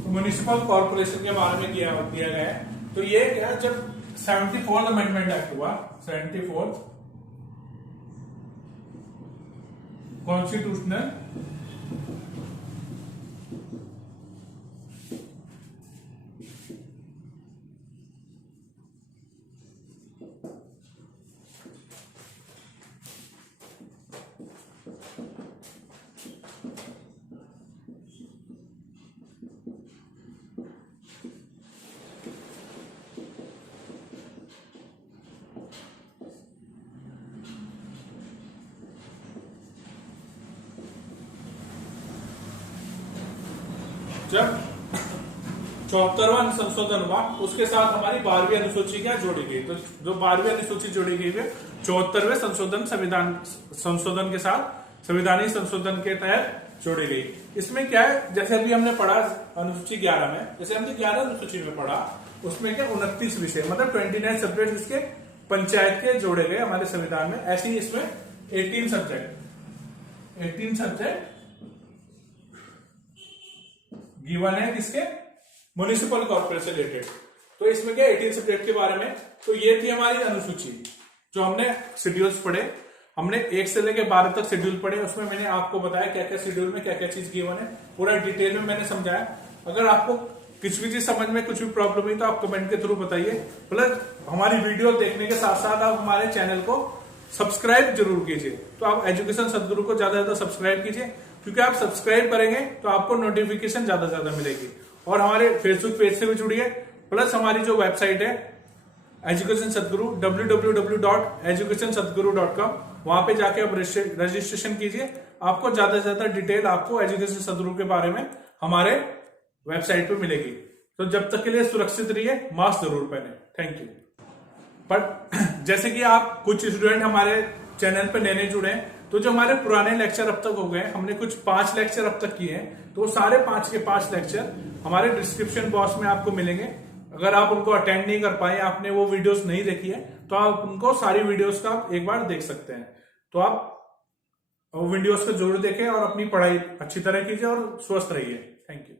म्युनिसिपल कॉर्पोरेशन के बारे में दिया गया है। तो ये क्या, जब 74th अमेंडमेंट एक्ट हुआ, 74th कॉन्स्टिट्यूशनल जब 74वां संशोधन हुआ, उसके साथ हमारी 12वीं अनुसूची क्या जोड़ी गई। तो जो 12वीं अनुसूची जोड़ी गई है 74वें संशोधन के साथ संविधानिक संशोधन के तहत जोड़ी गई। इसमें क्या है, जैसे अभी हमने पढ़ा अनुसूची 11 में, जैसे हमने 11 अनुसूची में पढ़ा, उसमें क्या 29 विषय मतलब 29 सब्जेक्ट इसके पंचायत के जोड़े गए हमारे संविधान में। ऐसे ही इसमें 18 सब्जेक्ट गिवन है किसके? Municipal corporation related. तो इसमें क्या 18 सब्जेक्ट के बारे में। तो ये थी हमारी अनुसूची, जो हमने शेड्यूल्स पढ़े, हमने 1 से लेकर 12 तक शेड्यूल पढ़े। उसमें मैंने आपको बताया क्या क्या शेड्यूल में क्या क्या चीज गिवन है, पूरा डिटेल में मैंने समझाया। अगर आपको किसी भी चीज समझ में कुछ भी प्रॉब्लम हुई तो आप कमेंट के थ्रू बताइए। प्लस हमारी वीडियो देखने के साथ साथ आप हमारे चैनल को सब्सक्राइब जरूर कीजिए। तो आप एजुकेशन सदगुरु को ज्यादा से ज्यादा सब्सक्राइब कीजिए, क्योंकि आप सब्सक्राइब करेंगे तो आपको नोटिफिकेशन ज्यादा से ज्यादा मिलेगी। और हमारे फेसबुक पेज से भी जुड़िए। प्लस हमारी जो वेबसाइट है एजुकेशन सदगुरु www.educationsadguru.com, वहां पे जाके आप रजिस्ट्रेशन कीजिए। आपको ज्यादा से ज्यादा डिटेल आपको एजुकेशन सदगुरु के बारे में हमारे वेबसाइट पे मिलेगी। तो जब तक के लिए सुरक्षित रहिए, मास्क जरूर पहने। Thank you. बट जैसे कि आप कुछ स्टूडेंट हमारे चैनल पे नए जुड़े हैं, तो जो हमारे पुराने लेक्चर अब तक हो गए, हमने कुछ 5 लेक्चर अब तक किए हैं, तो सारे 5 के 5 लेक्चर हमारे डिस्क्रिप्शन बॉक्स में आपको मिलेंगे। अगर आप उनको अटेंड नहीं कर पाए, आपने वो वीडियोस नहीं देखी है, तो आप उनको सारी वीडियोस का एक बार देख सकते हैं। तो आप वीडियोस को जरूर देखें और अपनी पढ़ाई अच्छी तरह कीजिए और स्वस्थ रहिए। Thank you.